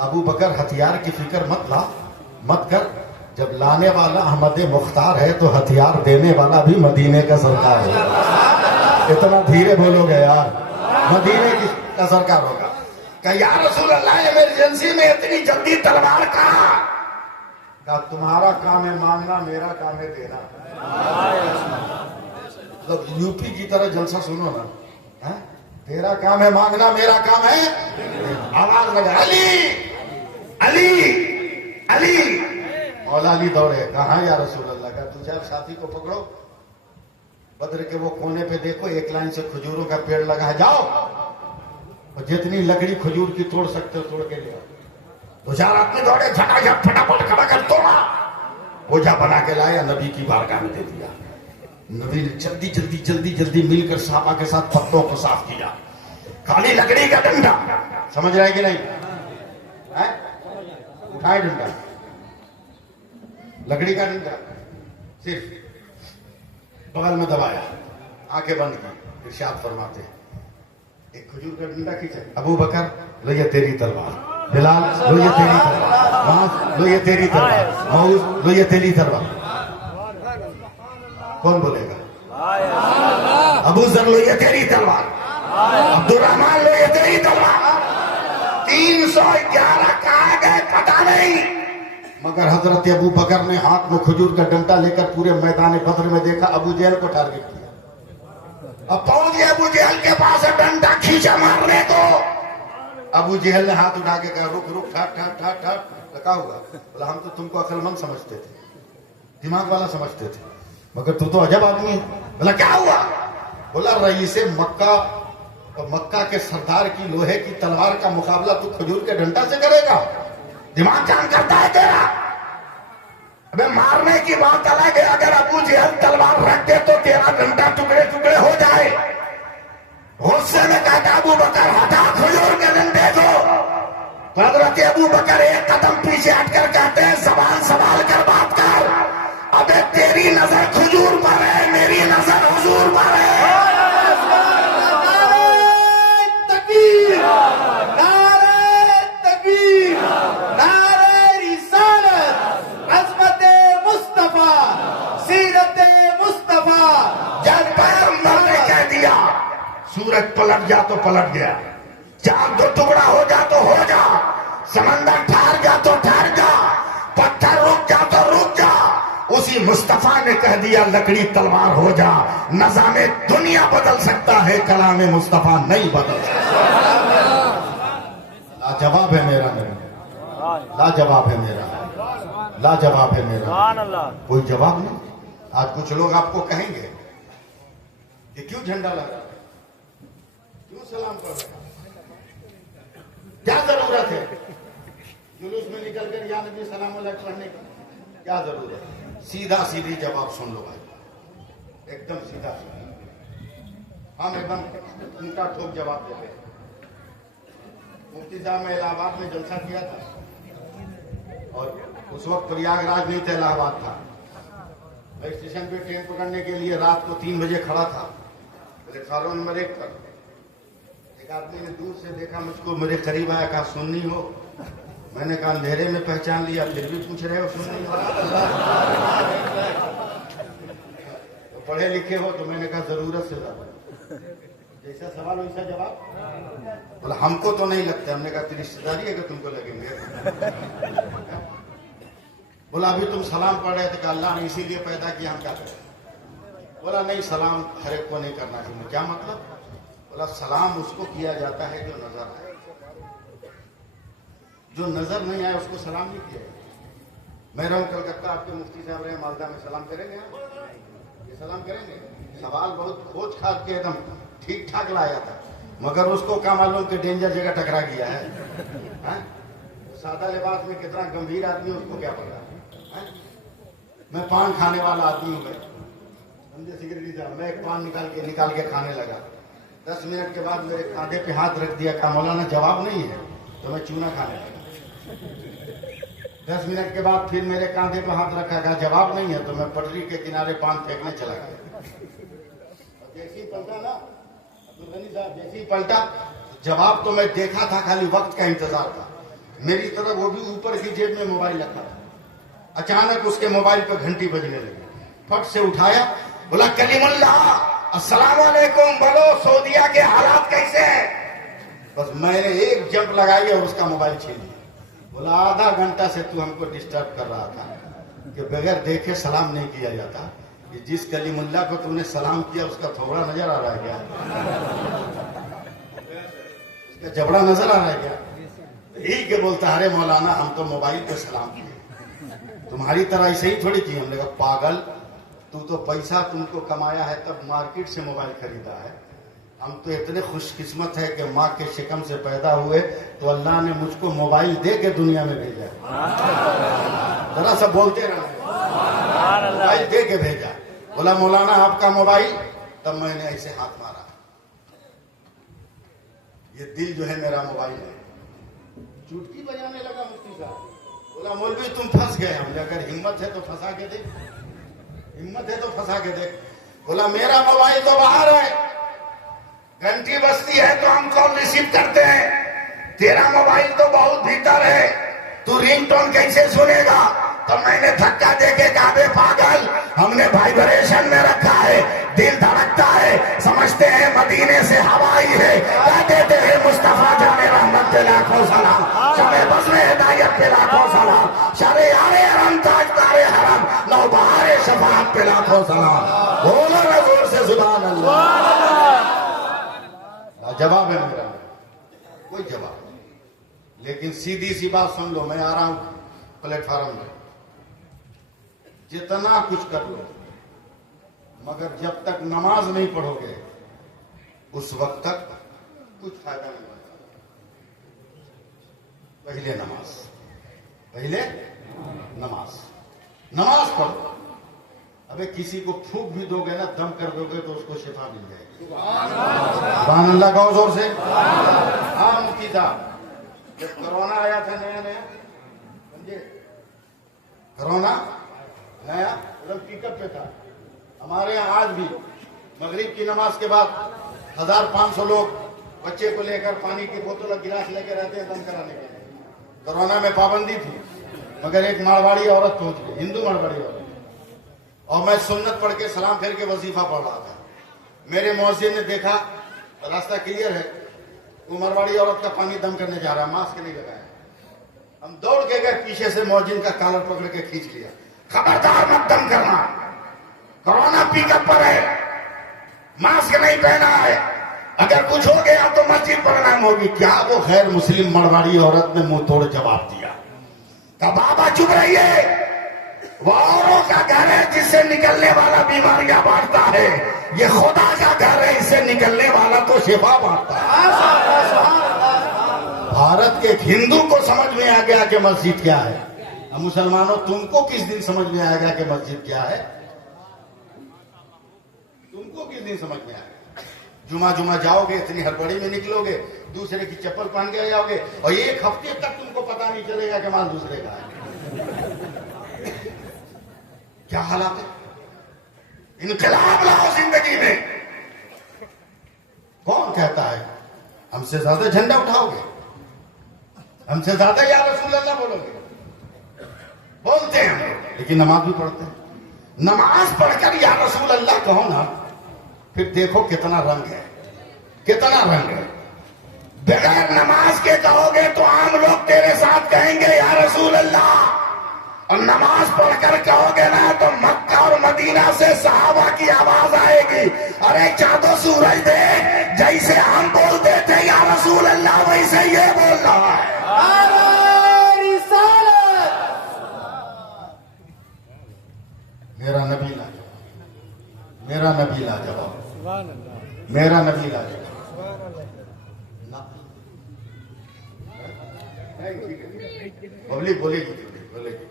अबू बकर, हथियार की फिक्र मत कर। जब लाने वाला अहमद मुख्तार है तो हथियार देने वाला भी मदीने का सरकार है। इतना धीरे बोलोगे यार, मदीने का सरकार होगा। क्या या रसूल अल्लाह, इमरजेंसी में इतनी जल्दी तलवार का तुम्हारा काम है मांगना, मेरा काम है देना। मतलब यूपी की तरह जलसा सुनो ना, है? तेरा काम है मांगना, मेरा काम है। आवाज लगा, अली अली अली। मौला अली दौड़े, कहा या रसूल अल्लाह का? 2-4 साथी को पकड़ो, बद्र के वो कोने पे देखो, एक लाइन से खजूरों का पेड़ लगा है, जाओ और जितनी लकड़ी खजूर की तोड़ सकते हो तोड़ के ले आओ। 2-4 आदमी दौड़े, झटाझट फटाफट खड़ा कर तोड़ा, बोझा बना के लाया, नबी की बारगाह में दे दिया। नबी ने जल्दी मिलकर साहबा के साथ पत्तों को साफ किया। खाली लकड़ी का डंडा, समझ रहे कि नहीं? है? उठाए डंडा, लकड़ी का डंडा, सिर्फ बगल में दबाया, आंखें बंद की, इरशाद फरमाते हैं, एक खजूर का डंडा खींचा, अबू बकर लो ये तेरी तलवार, बिलाल लो ये तेरी तलवार, लो ये तेरी तलवार, लो ये तेरी तलवार। कौन बोलेगा? अबू जर लो ये तेरी तलवार, अब्दुर्रहमान लो ये तेरी तलवार। 311 कहाँ गए पता नहीं, मगर हजरत अबू बकर ने हाथ में खजूर का डंडा लेकर पूरे मैदान बदर में देखा, अबू जहल को टारगेट किया। अब पहुंच गया अबू जहल के पास, डंडा खींचा मारने को। अबू जहल ने हाथ उठा के कहा रुक रुक, ठहर ठहर ठहर ठहर। क्या हुआ? बोला हम तो तुमको अक्लमंद समझते थे, दिमाग वाला समझते थे, मगर तू तो अजब आदमी है। बोला क्या हुआ? बोला रईसे मक्का और मक्का के सरदार की लोहे की तलवार का मुकाबला तू खजूर के डंडा से करेगा? दिमाग काम करता है तेरा? अबे मारने की बात अलग है, अगर अबू जहल तलवार रख दे तो तेरा डंडा टुकड़े टुकड़े हो जाए। गुस्से में कहता अबू बकर हटा खजूर के डंडे को। हजरत अबू बकर एक कदम पीछे हटकर कहते हैं जबान संभाल कर बात कर, अबे तेरी नजर खजूर पर है, मेरी नजर हुजूर पर है। सूरज पलट जा तो पलट गया, चांद दो टुकड़ा हो जा तो हो जा, समंदर ठहर जा तो ठहर जा, पत्थर रुक जा तो रुक जा। उसी मुस्तफा ने कह दिया लकड़ी तलवार हो जा। नज़ामे दुनिया बदल सकता है, कलामे मुस्तफा नहीं बदल सकता। लाजवाब है मेरा नबी, लाजवाब है मेरा, लाजवाब है मेरा, कोई जवाब नहीं। आज कुछ लोग आपको कहेंगे कि क्यों झंडा लगा, क्यों सलाम कर रहे, क्या जरूरत है जुलूस में निकल कर या नबी सलाम अलैकुम पढ़ने की, क्या जरूरत है? सीधा सीधी जवाब सुन लो भाई, एकदम सीधा सीधा, हम एकदम उनका ठोक जवाब देते हैं। मुफ्ती साहब ने इलाहाबाद में जलसा किया था और उस वक्त प्रयागराज नहीं था, इलाहाबाद था। मैं स्टेशन पे ट्रेन पकड़ने के लिए रात को 3 बजे खड़ा था। प्लेटफार्म नंबर 1 पर एक आदमी ने दूर से देखा मुझको, मेरे करीब आया, कहा सुन्नी हो? मैंने कहा अंधेरे में पहचान लिया, फिर भी पूछ रहे हो सुन्नी हो? तो पढ़े लिखे हो? तो मैंने कहा जरूरत से ज्यादा। जैसा सवाल वैसा जवाब। बोला हमको तो नहीं लगता। हमने कहा तेरी रिश्तेदारी है कि तुमको लगेंगे। बोला अभी तुम सलाम पढ़ रहे थे कि अल्लाह ने इसीलिए पैदा किया, हम क्या करें? बोला नहीं, सलाम हर एक को नहीं करना चाहिए। क्या मतलब? बोला सलाम उसको किया जाता है जो नजर आए, जो नजर नहीं आए उसको सलाम नहीं किया। मैं रहूं कलकत्ता, आपके मुफ्ती साहब रहे मालदा में, सलाम करेंगे? ये सलाम करेंगे? सवाल बहुत खोज खाद के एकदम ठीक ठाक लाया था, मगर उसको क्या मालूम कि डेंजर जगह टकरा गया है। सादा लिबास में कितना गंभीर आदमी, उसको क्या पता है? मैं पान खाने वाला आदमी हूं, समझे सिगरेट साहब। मैं एक पान निकाल के खाने लगा। 10 मिनट के बाद मेरे कांधे पे हाथ रख दिया, कहा मौलाना जवाब नहीं है, तो मैं चूना खाने लगा। 10 मिनट के बाद फिर मेरे कांधे पे हाथ रखा, कहा जवाब नहीं है, तो मैं पटरी के किनारे पान फेंकने चला गया। जैसे ही पलटा ना अब्दुल गनी साहब, जैसे ही पलटा, जवाब तो मैं देखा था, खाली वक्त का इंतजार था। मेरी तरफ वो भी ऊपर की जेब में मोबाइल रखा था। अचानक उसके मोबाइल पे घंटी बजने लगी, फट से उठाया, बोला कलीमुल्लाह अस्सलाम वालेकुम, बोलो सऊदीया के हालात कैसे हैं? बस मैंने एक जंप लगाई और उसका मोबाइल छीन लिया। बोला आधा घंटा से तू हमको डिस्टर्ब कर रहा था कि बगैर देखे सलाम नहीं किया जाता। कि जिस कलीमुल्लाह को तूने सलाम किया उसका थोबड़ा नजर आ रहा है क्या? उसका जबड़ा नजर आ रहा है क्या? यही के बोलता अरे मौलाना हम तो मोबाइल पे सलाम किए, तुम्हारी तरह ऐसे ही थोड़ी किए। हमने कहा पागल, तू तो पैसा तुमको कमाया है तब मार्केट से मोबाइल खरीदा है। हम तो इतने खुशकिस्मत है कि माँ के शिकम से पैदा हुए तो अल्लाह ने मुझको मोबाइल दे के दुनिया में भेजा। जरा सा बोलते रहे, मोबाइल दे के भेजा। बोला मौलाना आपका मोबाइल, तब मैंने ऐसे हाथ मारा, ये दिल जो है मेरा मोबाइल है। चुटकी बजाने लगा मुफ्ती साहब। बोला मौलवी तुम फंस गए। हमने अगर हिम्मत है तो फंसा के देख, हिम्मत है तो फंसा के देख। बोला मेरा मोबाइल तो बाहर है, घंटी बजती है तो हम कॉल रिसीव करते हैं, तेरा मोबाइल तो बहुत भीतर है। तू रिंगटोन कैसे सुनेगा? तो मैंने धक्का देके कहा बे पागल, हमने वाइब्रेशन में रखा है, दिल धड़कता है, समझते हैं मदीने से हवा आई है, कहते हैं मुस्तफा जाने रहमत पे लाखों सलाम, शबे बस में हिदायत पे लाखों सलाम, शरे यारे हरम ताज तारे हरम, नौबहारे शफाअत पे लाखों सलाम। बोलो ना जोर से सुभान अल्लाह। जवाब है मेरा, कोई जवाब नहीं। लेकिन सीधी सी बात सुन लो, मैं आ रहा हूं प्लेटफार्म में, जितना कुछ कर लो मगर जब तक नमाज नहीं पढ़ोगे उस वक्त तक कुछ फायदा नहीं होगा। पहले नमाज, पहले नमाज, नमाज पढ़ो। अबे किसी को फूक भी दोगे ना, दम कर दोगे तो उसको शिफा मिल जाएगी। सुभान अल्लाह कहो जोर से। हाँ मुफ्ती साहब, जब कोरोना आया था नया नया, समझे, कोरोना नया एकदम पिकअप पे था। हमारे यहाँ आज भी मगरिब की नमाज के बाद 1500 लोग बच्चे को लेकर पानी की बोतल गिलास लेकर रहते हैं दम कराने के लिए। कोरोना में पाबंदी थी, मगर एक मारवाड़ी औरत पहुंच गई, हिंदू मारवाड़ी औरत, और मैं सुन्नत पढ़ के सलाम फेर के वजीफा पढ़ रहा था। मेरे मौजिन ने देखा रास्ता क्लियर है, वो मारवाड़ी औरत का पानी दम करने जा रहा है, मास्क नहीं लगाया। हम दौड़ के गए, पीछे से मौजिन का कॉलर पकड़ के खींच लिया, खबरदार मत दम करना, कोरोना पिकअप पर है, मास्क नहीं पहना है, अगर कुछ हो गया तो मस्जिद बदनाम होगी। क्या वो गैर मुस्लिम मारवाड़ी औरत ने मुंह तोड़ जवाब दिया, कहा बाबा चुप रहिए, वो औरों का घर है जिससे निकलने वाला बीमारियां बांटता है, ये खुदा का घर है, इससे निकलने वाला तो शिफा बांटता है। भारत के एक हिंदू को समझ में आ गया कि मस्जिद क्या है। अब मुसलमानों, तुमको किस दिन समझ में आएगा कि मस्जिद क्या है? तुमको किस दिन समझ में आएगा? जुमा जाओगे, इतनी हड़बड़ी में निकलोगे, दूसरे की चप्पल पहन के जाओगे, और एक हफ्ते तक तुमको पता नहीं चलेगा कि माल दूसरे का है। क्या हालात है? इनकलाब लाओ जिंदगी में। कौन कहता है हमसे ज्यादा झंडा उठाओगे, हमसे ज्यादा या रसूल अल्लाह बोलोगे? बोलते हैं हम, लेकिन नमाज भी पढ़ते हैं। नमाज पढ़कर या रसूल अल्लाह कहो ना, फिर देखो कितना रंग है, कितना रंग है। बगैर नमाज के कहोगे तो आम लोग तेरे साथ कहेंगे या रसूल अल्लाह, और नमाज पढ़कर कहोगे ना तो मक्का और मदीना से सहाबा की आवाज आएगी, अरे चाँदो सूरज दे, जैसे हम बोलते थे या रसूल अल्लाह वैसे ये बोल रहा है। मेरा नबी लाजवाब, मेरा नबी लाजवाब, मेरा नबी लाजवाब। पब्लिक बोलेगी, बोलेगी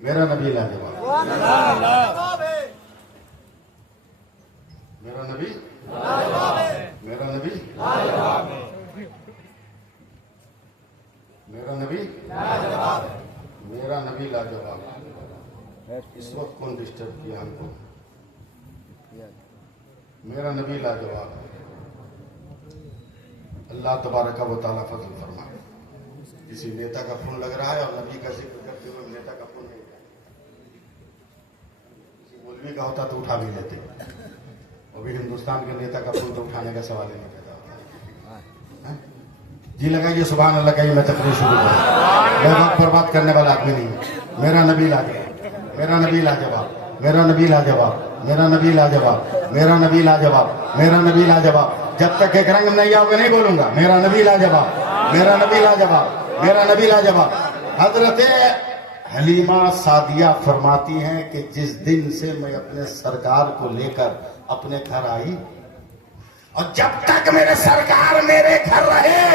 मेरा नबी लाजवाब, मेरा नबी, मेरा नबी, मेरा नबी, मेरा नबी लाजवाब। इस वक्त कौन डिस्टर्ब किया हमको? मेरा नबी लाजवाब। अल्लाह तबारक व तआला फजल फरमाए। किसी नेता का फोन लग रहा है और नबी का जिक्र करते हुए नेता का फोन नहीं उठा, किसी मौलवी का होता तो उठा भी लेते, अभी हिंदुस्तान के नेता का फोन तो उठाने का सवाल ही नहीं पैदा होता। जी लगाइए सुभान अल्लाह, कहिए मैं तकरीर शुरू करूं। मैं वक्त पर बात करने वाला आदमी नहीं हूं। मेरा नबी लाजवाब, मेरा नबी लाजवाब, मेरा नबी लाजवाब, मेरा नबी लाजवाब, मेरा नबी लाजवाब, मेरा नबी लाजवाब। जब तक एक रंग नहीं आओगे नहीं बोलूंगा। मेरा नबी लाजवाब, मेरा नबी लाजवाब, मेरा नबी लाजवाब। हजरत हलीमा सादिया फरमाती हैं कि जिस दिन से मैं अपने सरकार को लेकर अपने घर आई, और जब तक मेरे सरकार मेरे घर रहे,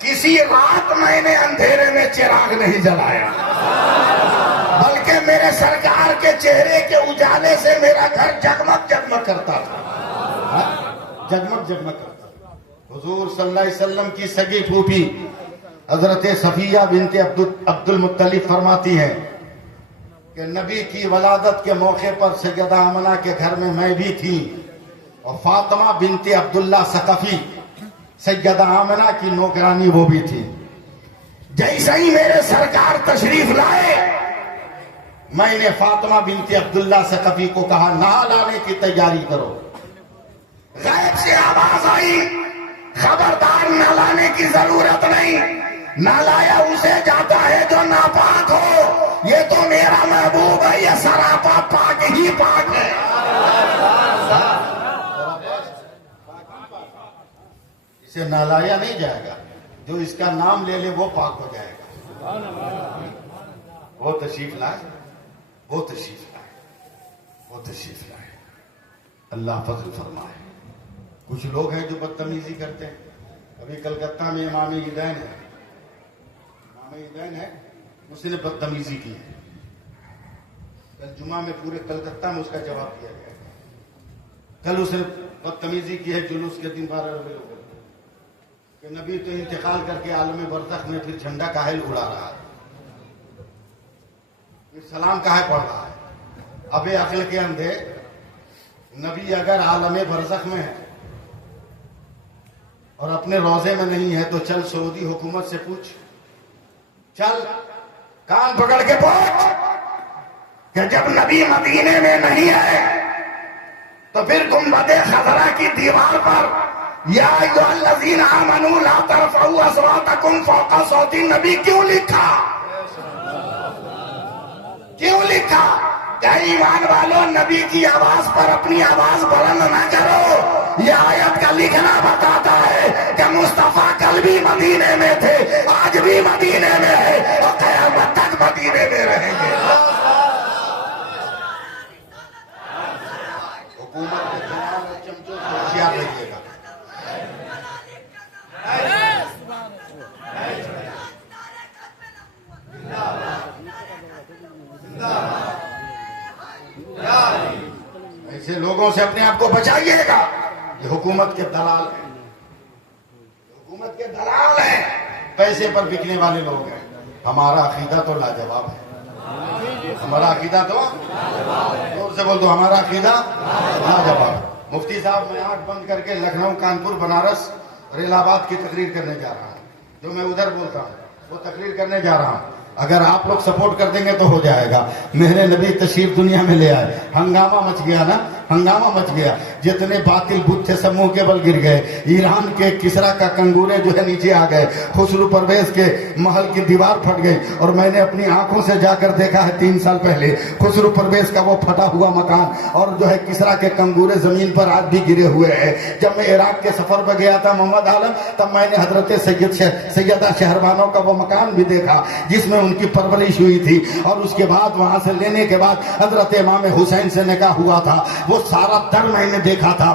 किसी रात मैंने अंधेरे में चिराग नहीं जलाया, बल्कि मेरे सरकार के चेहरे के उजाले से मेरा घर जगमग जगमग करता था, जगमग जगमग करता था। हुजूर सल्लल्लाहु अलैहि वसल्लम की सगी फूफी हजरत सफिया बिनते अब्दुल मुत्तलिब फरमाती हैं कि नबी की वलादत के मौके पर सैयदा आमना के घर में मैं भी थी, और फातिमा बिनते अब्दुल्ला सकफी सैयदा आमना की नौकरानी वो भी थी। जैसे ही मेरे सरकार तशरीफ लाए, मैंने फातिमा बिनती अब्दुल्ला सकफी को कहा नहा लाने की तैयारी करो। गैब से आवाज आई, खबरदार न लाने की जरूरत नहीं, न लाया उसे जाता है जो नापाक हो। ये तो मेरा महबूब है, ये सरापा पाक ही पाक है। इसे न लाया नहीं जाएगा, जो इसका नाम ले ले वो पाक हो जाएगा। वो तशरीफ लाए, वो तशरीफ लाए, वो तशरीफ लाए। अल्लाह फजल फरमाए। कुछ लोग हैं जो बदतमीजी करते हैं। अभी कलकत्ता में इमाम ईदैन है, इमाम ईदैन है, उसने बदतमीजी की है। कल जुमा में पूरे कलकत्ता में उसका जवाब दिया गया। कल उसने बदतमीजी की है जुलूस के दिन 12 रबीउल अव्वल कि नबी तो इंतकाल करके आलम बरज़ख में फिर झंडा काहे उड़ा रहा है, फिर सलाम काहे पढ़ रहा है। अबे अक्ल के अंधे, नबी अगर आलम बरज़ख में है और अपने रोजे में नहीं है तो चल सऊदी हुकूमत से पूछ, चल कान पकड़ के पूछ कि जब नबी मदीने में नहीं है तो फिर गुंबदे खजरा की दीवार पर या अय्युहल्लज़ीना आमनू ला तरफ़ऊ अस्वातकुम फ़ौक़ा सौती नबी क्यों लिखा? क्यों लिखा? क्या ईमान वालों, नबी की आवाज पर अपनी आवाज बुलंद ना करो। यह आयत का लिखना बताता है कि मुस्तफा कल भी मदीने में थे, आज भी मदीने में है और क़यामत तक मदीने में रहेंगे। हुकूमत के खिलाफ चमचों से होशियार रहिएगा। ऐसे लोगों से अपने आप को बचाइएगा। ये हुकूमत के दलाल हैं, हुकूमत के दलाल हैं, पैसे पर बिकने वाले लोग हैं। हमारा अकीदा तो लाजवाब है, हमारा अकीदा तो जोर से बोल दो, हमारा अकीदा लाजवाब। मुफ्ती साहब, मैं आंख बंद करके लखनऊ, कानपुर, बनारस और इलाहाबाद की तकरीर करने जा रहा हूँ। जो मैं उधर बोलता हूँ वो तकरीर करने जा रहा हूँ। अगर आप लोग सपोर्ट कर देंगे तो हो जाएगा। मेरे नबी तशरीफ दुनिया में ले आए, हंगामा मच गया ना, हंगामा मच गया। जितने बातिल बुत थे सब मुंह के बल गिर गए। ईरान के किसरा का कंगूरे जो है नीचे आ गए, खुसरू परवेज के महल की दीवार फट गई। और मैंने अपनी आंखों से जाकर देखा है 3 साल पहले खुसरू परवेज का वो फटा हुआ मकान, और जो है किसरा के कंगूरे जमीन पर आज भी गिरे हुए हैं। जब मैं इराक के सफर पर गया था मोहम्मद आलम, तब मैंने हजरत सैयदा शहरबानों का वो मकान भी देखा जिसमें उनकी परवरिश हुई थी। और उसके बाद वहां से लेने के बाद हजरत इमाम हुसैन से निकाह हुआ था, वो सारा दर मैंने देखा था।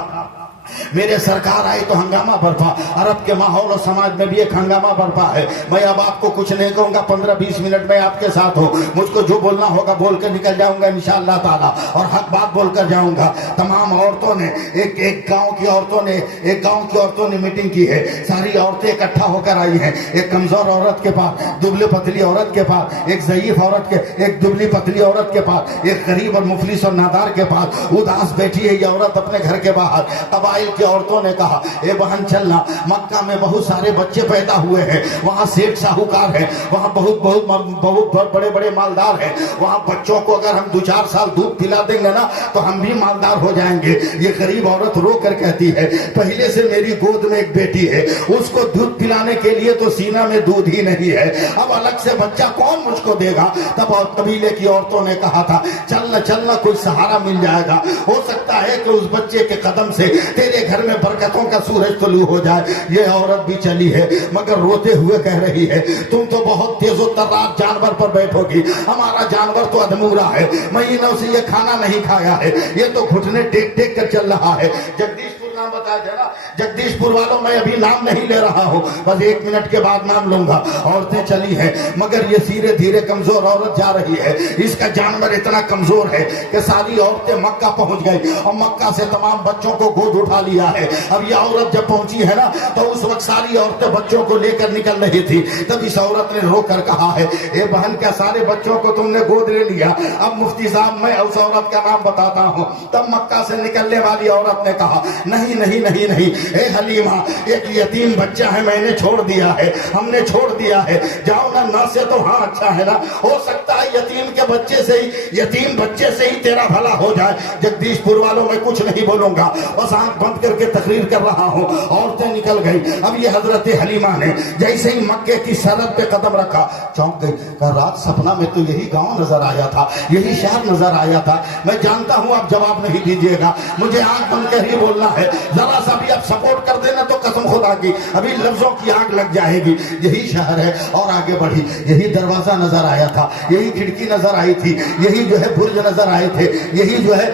मेरे सरकार आई तो हंगामा बरपा। अरब के माहौल और समाज में भी एक हंगामा बरपा है। मैं अब आपको कुछ नहीं कहूंगा, 15-20 मिनट में आपके साथ हो। मुझको जो बोलना होगा बोल कर निकल जाऊंगा इंशाअल्लाह ताला, और हक बात बोलकर जाऊंगा। तमाम औरतों ने एक गांव की औरतों ने मीटिंग की है। सारी औरतें इकट्ठा होकर आई हैं। एक कमजोर औरत के पास, दुबली पतली औरत के पास, एक ज़ईफ औरत के, एक दुबली पतली औरत के पास, एक गरीब और मुफलिस और नादार के पास उदास बैठी है ये औरत अपने घर के बाहर। कबाइल की औरतों ने कहा, ए बहन चलना, मक्का में बहुत सारे बच्चे पैदा हुए हैं, वहाँ सेठ साहूकार है, वहाँ बहुत बड़े बड़े मालदार हैं। वहाँ बच्चों को अगर हम 2-4 साल दूध पिला देंगे ना तो हम भी मालदार हो जाएंगे। ये गरीब औरत रो कर कहती है, पहले से मेरी गोद में एक बेटी है, उसको दूध पिलाने के लिए तो सीना में दूध ही नहीं है, अब अलग से बच्चा कौन मुझको देगा। तब कबीले की औरतों ने कहा था, चलना चलना कोई सहारा मिल जाएगा, हो सकता है कि उस बच्चे के कदम से तेरे घर में बरकतों का सूरज तुलू हो जाए। ये औरत भी चली है, मगर रोते हुए कह रही है, तुम तो बहुत तेजो तर्रार जानवर पर बैठोगी, हमारा जानवर तो अधमूरा है, महीनों से ये खाना नहीं खाया है, ये तो घुटने टेक टेक कर चल रहा है। जगदीशपुर नाम बताया था ना, जगदीशपुर वालों, मैं अभी नाम नहीं ले रहा हूँ, बस 1 मिनट के बाद नाम लूंगा। औरतें चली है, मगर ये धीरे धीरे कमजोर औरत जा रही है। इसका जानवर इतना कमजोर है कि सारी औरतें मक्का पहुंच गई और मक्का से तमाम बच्चों को गोद उठा लिया है। अब ये औरत जब पहुंची है ना, तो उस वक्त सारी औरतें बच्चों को लेकर निकल रही थी। तब इस औरत ने रोकर कहा है, ए बहन, क्या सारे बच्चों को तुमने गोद ले लिया? अब मुफ्ती साहब, मैं उस औरत का नाम बताता हूँ। तब मक्का से निकलने वाली औरत ने कहा, नहीं नहीं नहीं नहीं, ए हलीमा, एक यतीम बच्चा है, मैंने छोड़ दिया है, हमने छोड़ दिया है, जाओ ना। ना से तो हाँ अच्छा है ना, हो सकता है यतीम के बच्चे से ही, यतीम बच्चे से ही तेरा भला हो जाए। जगदीशपुर वालों में कुछ नहीं बोलूंगा, बस आंख बंद करके तकरीर कर रहा हूँ। औरतें निकल गई। अब ये हजरत हलीमा ने जैसे ही मक्के की सरहद पे कदम रखा, चौंक गई। कहा रात सपना में तो यही गांव नजर आया था, यही शहर नजर आया था। मैं जानता हूं आप जवाब नहीं दीजिएगा, मुझे आंख बंद कर ही बोलना है। जरा सा भी आप सपोर्ट कर देना तो कसम खुदा की अभी लफ्जों की आग लग जाएगी। यही शहर है। और आगे बढ़ी, यही दरवाजा नजर आया था, यही खिड़की नजर आई थी, यही जो है बुर्ज नजर आए थे, यही जो है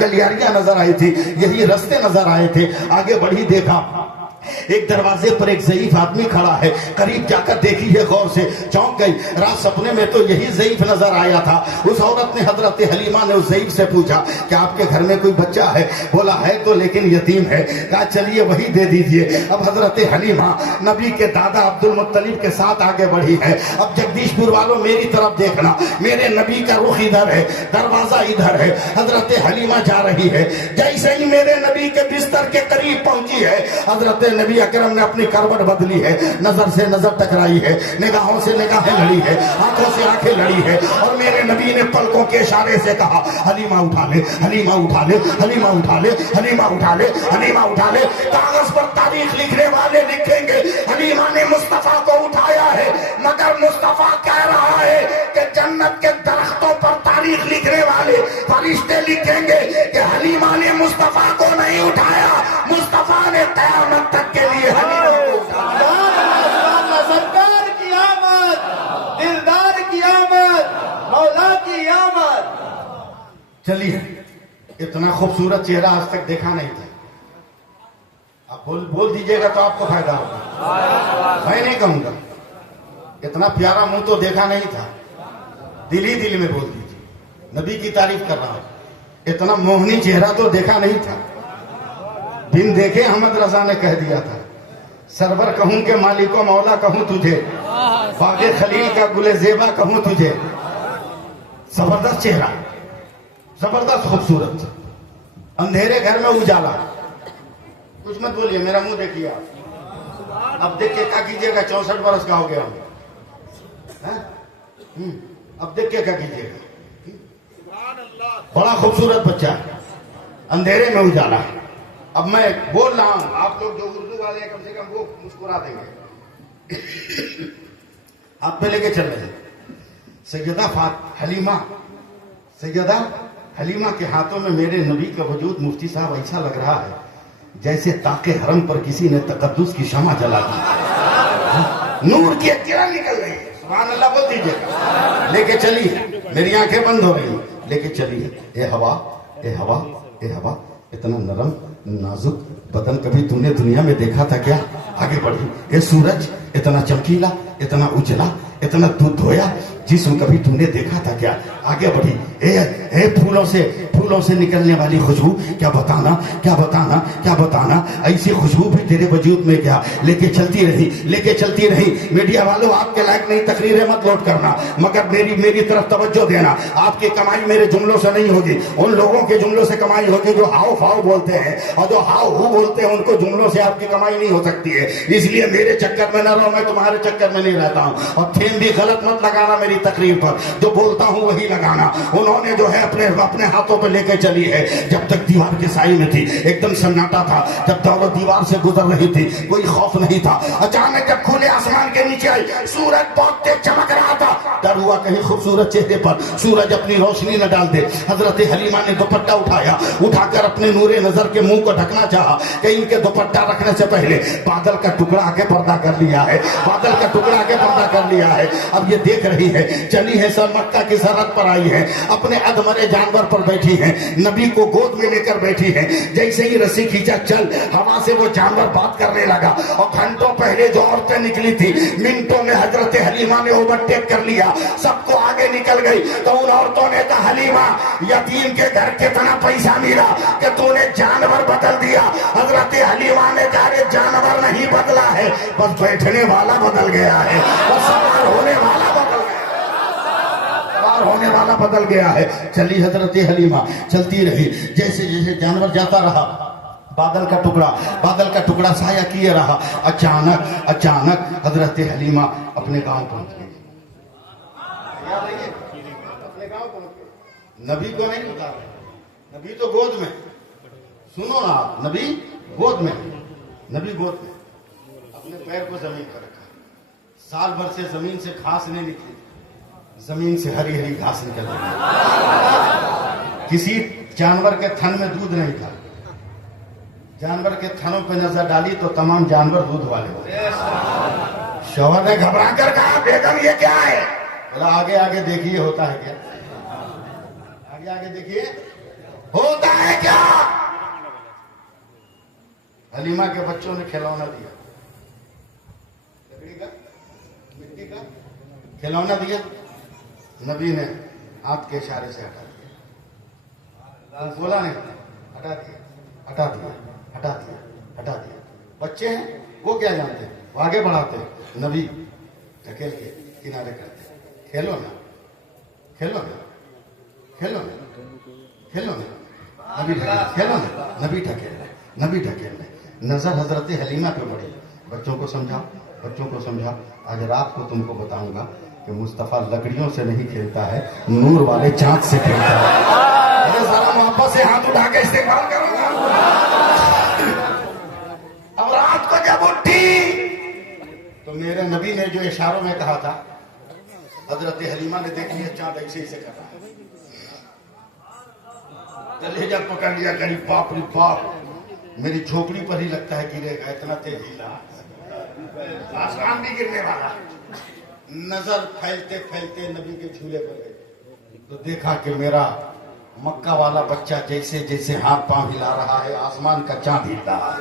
गलियारियां नजर आई थी, यही रास्ते नजर आए थे। आगे बढ़ी, देखा एक दरवाजे पर एक ज़ईफ आदमी खड़ा है। करीब जाकर देखी है गौर से, चौंक गई। रात सपने में तो यही ज़ईफ नजर आया था। उस औरत ने, हजरत हलीमा ने उस ज़ईफ से पूछा कि आपके घर में कोई बच्चा है? बोला है तो, लेकिन यतीम है। कहा चलिए वही दे दीजिए। अब हजरत हलीमा नबी के दादा अब्दुल मुत्तलिब के साथ आगे बढ़ी है। अब जगदीशपुर वालों मेरी तरफ देखना, मेरे नबी का रुख इधर है, दरवाजा इधर है, हजरत हलीमा जा रही है। जैसे ही मेरे नबी के बिस्तर के करीब पहुंची है, हजरत नबी अकरम ने अपनी करवट बदली है, नजर से नजर टकराई है, निगाहों से निगाहें लड़ी है, आंखों से आंखें लड़ी है। और मेरे नबी ने पलकों के इशारे से कहा हलीमा उठा ले, हलीमा उठा ले, हलीमा उठा ले, हलीमा उठा ले, हलीमा उठा ले। कागज पर तारीख लिखने वाले लिखेंगे हलीमा ने मुस्तफा को उठाया है, मगर मुस्तफा कह रहा है कि जन्नत के दरख्तों पर तारीख लिखने वाले फरिश्ते लिखेंगे कि हलीमा ने मुस्तफा को नहीं उठाया, मुस्तफा ने क़यामत तक के लिए हलीमा को उठाया। सरकार की आमद, दिलदार की आमद, मौला की आमद। चलिए, इतना खूबसूरत चेहरा आज तक देखा नहीं था। आप बोल दीजिएगा तो आपको फायदा होगा, मैं नहीं कहूंगा। इतना प्यारा मुंह तो देखा नहीं था, दिल ही दिल में बोल दीजिए, नबी की तारीफ कर रहा हूं। इतना मोहनी चेहरा तो देखा नहीं था, बिन देखे अहमद रजा ने कह दिया था सरवर कहूं के मालिको मौला कहूं तुझे, बागे खलील का गुले जेबा कहूं तुझे। जबरदस्त चेहरा, जबरदस्त खूबसूरत, अंधेरे घर में उजाला। कुछ मत बोलिए, मेरा मुंह देखिए आप। अब देख के क्या कीजिएगा, 64 बरस का हो गया हूं। अब देख के क्या कीजिएगा, बड़ा खूबसूरत बच्चा है, अंधेरे में उजाला है। अब मैं बोल रहा हूं, आप लोग जो उर्दू वाले हैं कम से कम वो मुस्कुरा देंगे। आप पे लेके चल रहे हैं सैयदा हलीमा, सैयदा हलीमा के हाथों में मेरे नबी का वजूद मुफ्ती साहब ऐसा लग रहा है जैसे ताके हरम पर किसी ने तकद्दुस की शमा जला दी, नूर की एक किरण निकल रही है। सुभान अल्लाह बोल दीजिए। लेके चलिए, मेरी आंखें बंद हो रही, लेके चलिए। ए हवा, ए हवा, ए हवा, इतना नरम नाजुक बदन कभी तूने दुनिया में देखा था क्या? आगे बढ़ी। ए सूरज, इतना चमकीला, इतना उजला, इतना दूध धोया जिसम कभी तूने देखा था क्या? आगे बढ़ी। ए फूलों से निकलने वाली खुशबू, क्या बताना, क्या बताना, क्या बताना, ऐसी खुशबू भी तेरे वजूद में क्या? लेके चलती रही, लेके चलती रही। मीडिया वालों, आपके लायक नहीं तकरीरें मत लोड करना, मगर मेरी तरफ तवज्जो देना। आपकी कमाई मेरे जुमलों से नहीं होगी, उन लोगों के जुमलों से कमाई होगी जो हाव फाव बोलते हैं, और जो हाव हू बोलते हैं उनको जुमलों से आपकी कमाई नहीं हो सकती है। इसलिए मेरे चक्कर में न रहो, मैं तुम्हारे चक्कर में नहीं रहता हूं। और थीम भी गलत मत लगाना मेरी तकरीर पर, जो बोलता हूं वही लगाना। उन्होंने जो है अपने हाथों पे लेके चली है। जब तक दीवार के साई में थी एकदम सन्नाटा था, जब दौलत दीवार से गुजर रही थी कोई खौफ नहीं था। अचानक जब खुले आसमान के नीचे आई, सूरज बहुत तेज चमक रहा था। डर हुआ कहीं खूबसूरत चेहरे पर सूरज अपनी रोशनी न डाल दे। हजरत हलीमा ने दुपट्टा उठाया, उठाकर अपने नूरे नजर के मुंह को ढकना चाहा कि इनके दुपट्टा रखने से पहले बादल का टुकड़ा आके पर्दा कर लिया है, बादल का टुकड़ा आके पर्दा कर लिया है। अब ये देख रही है, चली है सर मक्का की सरहद पर आई है, अपने अधमरे जानवर पर बैठी है, नबी को गोद में लेकर बैठी है। जैसे ही रस्सी खींचा, चल, हवा से वो जानवर बात करने लगा। और घंटों पहले जो औरतें निकली थी, मिनटों में हजरत हलीमा ने ओवरटेक कर लिया, सबको आगे निकल गई। तो उन औरतों ने कहा, हलीमा, यतीम के घर कितना पैसा मिला कि तूने जानवर बदल दिया? हजरत हलीमा ने कहा, जानवर नहीं बदला है, बस बैठने वाला बदल गया है, बस सवार होने वाला बदल गया, होने वाला बदल गया है। चली हजरत हलीमा, चलती रही। जैसे जैसे जानवर जाता रहा, बादल का टुकड़ा साया किए रहा। अचानक हजरत हलीमा अपने गांव पहुंच गई। अपने गांव पहुंच गई। नबी को नहीं बता रहे, नबी तो गोद में, सुनो ना आप, नबी गोद में अपने पैर को जमीन पर रखा। साल भर से जमीन से घास नहीं निकली, जमीन से हरी हरी घास निकल रही। किसी जानवर के थन में दूध नहीं था, जानवर के थनों पे नजर डाली तो तमाम जानवर दूध वाले हो। शौहर ने घबरा कर कहा, बेगम ये क्या है? बोला आगे आगे देखिए होता है क्या, आगे आगे देखिए होता है क्या। हलीमा के बच्चों ने खिलौना दिया, लकड़ी का, मिट्टी का खिलौना दिया। नबी ने हाथ के इशारे से हटा दिया, बोला नहीं, हटा दिया, हटा दिया, हटा दिया, हटा दिया। बच्चे हैं, वो क्या जानते हैं, वो आगे बढ़ाते हैं। नबी ढकेल के किनारे करते, खेलो ना, खेलो ना, खेलो ना, खेलो ना। नबी ढकेल, खेलो ना, नबी ढकेल, नबी ढकेल। नजर हजरत हलीमा पे पड़ी। बच्चों को समझाओ, बच्चों को समझाओ, आज रात को तुमको बताऊंगा कि मुस्तफा लकड़ियों से नहीं खेलता है, नूर वाले चांद से खेलता है। अरे सारा वापस से हाथ उठा के इस्तेमाल करूंगा। अब रात को जब उठी तो मेरे नबी ने जो इशारों में कहा था, हजरत हलीमा ने देख लिया चांद ऐसे ही से कर रहा है। तले जब पकड़ लिया, करीब बाप रे बाप, मेरी झोपड़ी पर ही लगता है गिरेगा, इतना तेज हिला, आसमान भी गिरने वाला। नजर फैलते फैलते नबी के झूले पर गए तो देखा कि मेरा मक्का वाला बच्चा जैसे जैसे हाथ पांव हिला रहा है, आसमान का चांद हिल रहा है,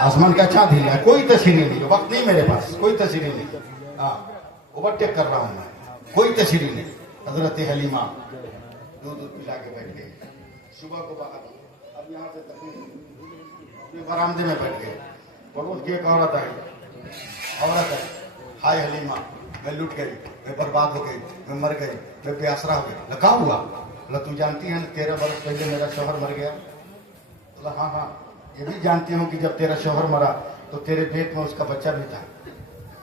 आसमान का चांद हिल रहा है। कोई तस्वीरें नहीं, वक्त नहीं मेरे पास, कोई तस्वीरें नहीं। हाँ, ओवरटेक कर रहा हूं मैं, कोई तस्वीरें नहीं। हजरत हलीमा दूध पिला के बैठ गए। सुबह को बाहर, अब यहाँ से तकलीफ, बरामदे में बैठ गए। पड़ोस की एक औरत आई, औरत है, हाय हलीमा, मैं लुट गई, मैं बर्बाद हो गई, मैं मर गई, मैं बेआसरा हो गई। लगा हुआ, बोला तू जानती है 13 बरस पहले मेरा शौहर मर गया? बोला हाँ हाँ, ये भी जानती हूँ कि जब तेरा शौहर मरा तो तेरे पेट में उसका बच्चा भी था।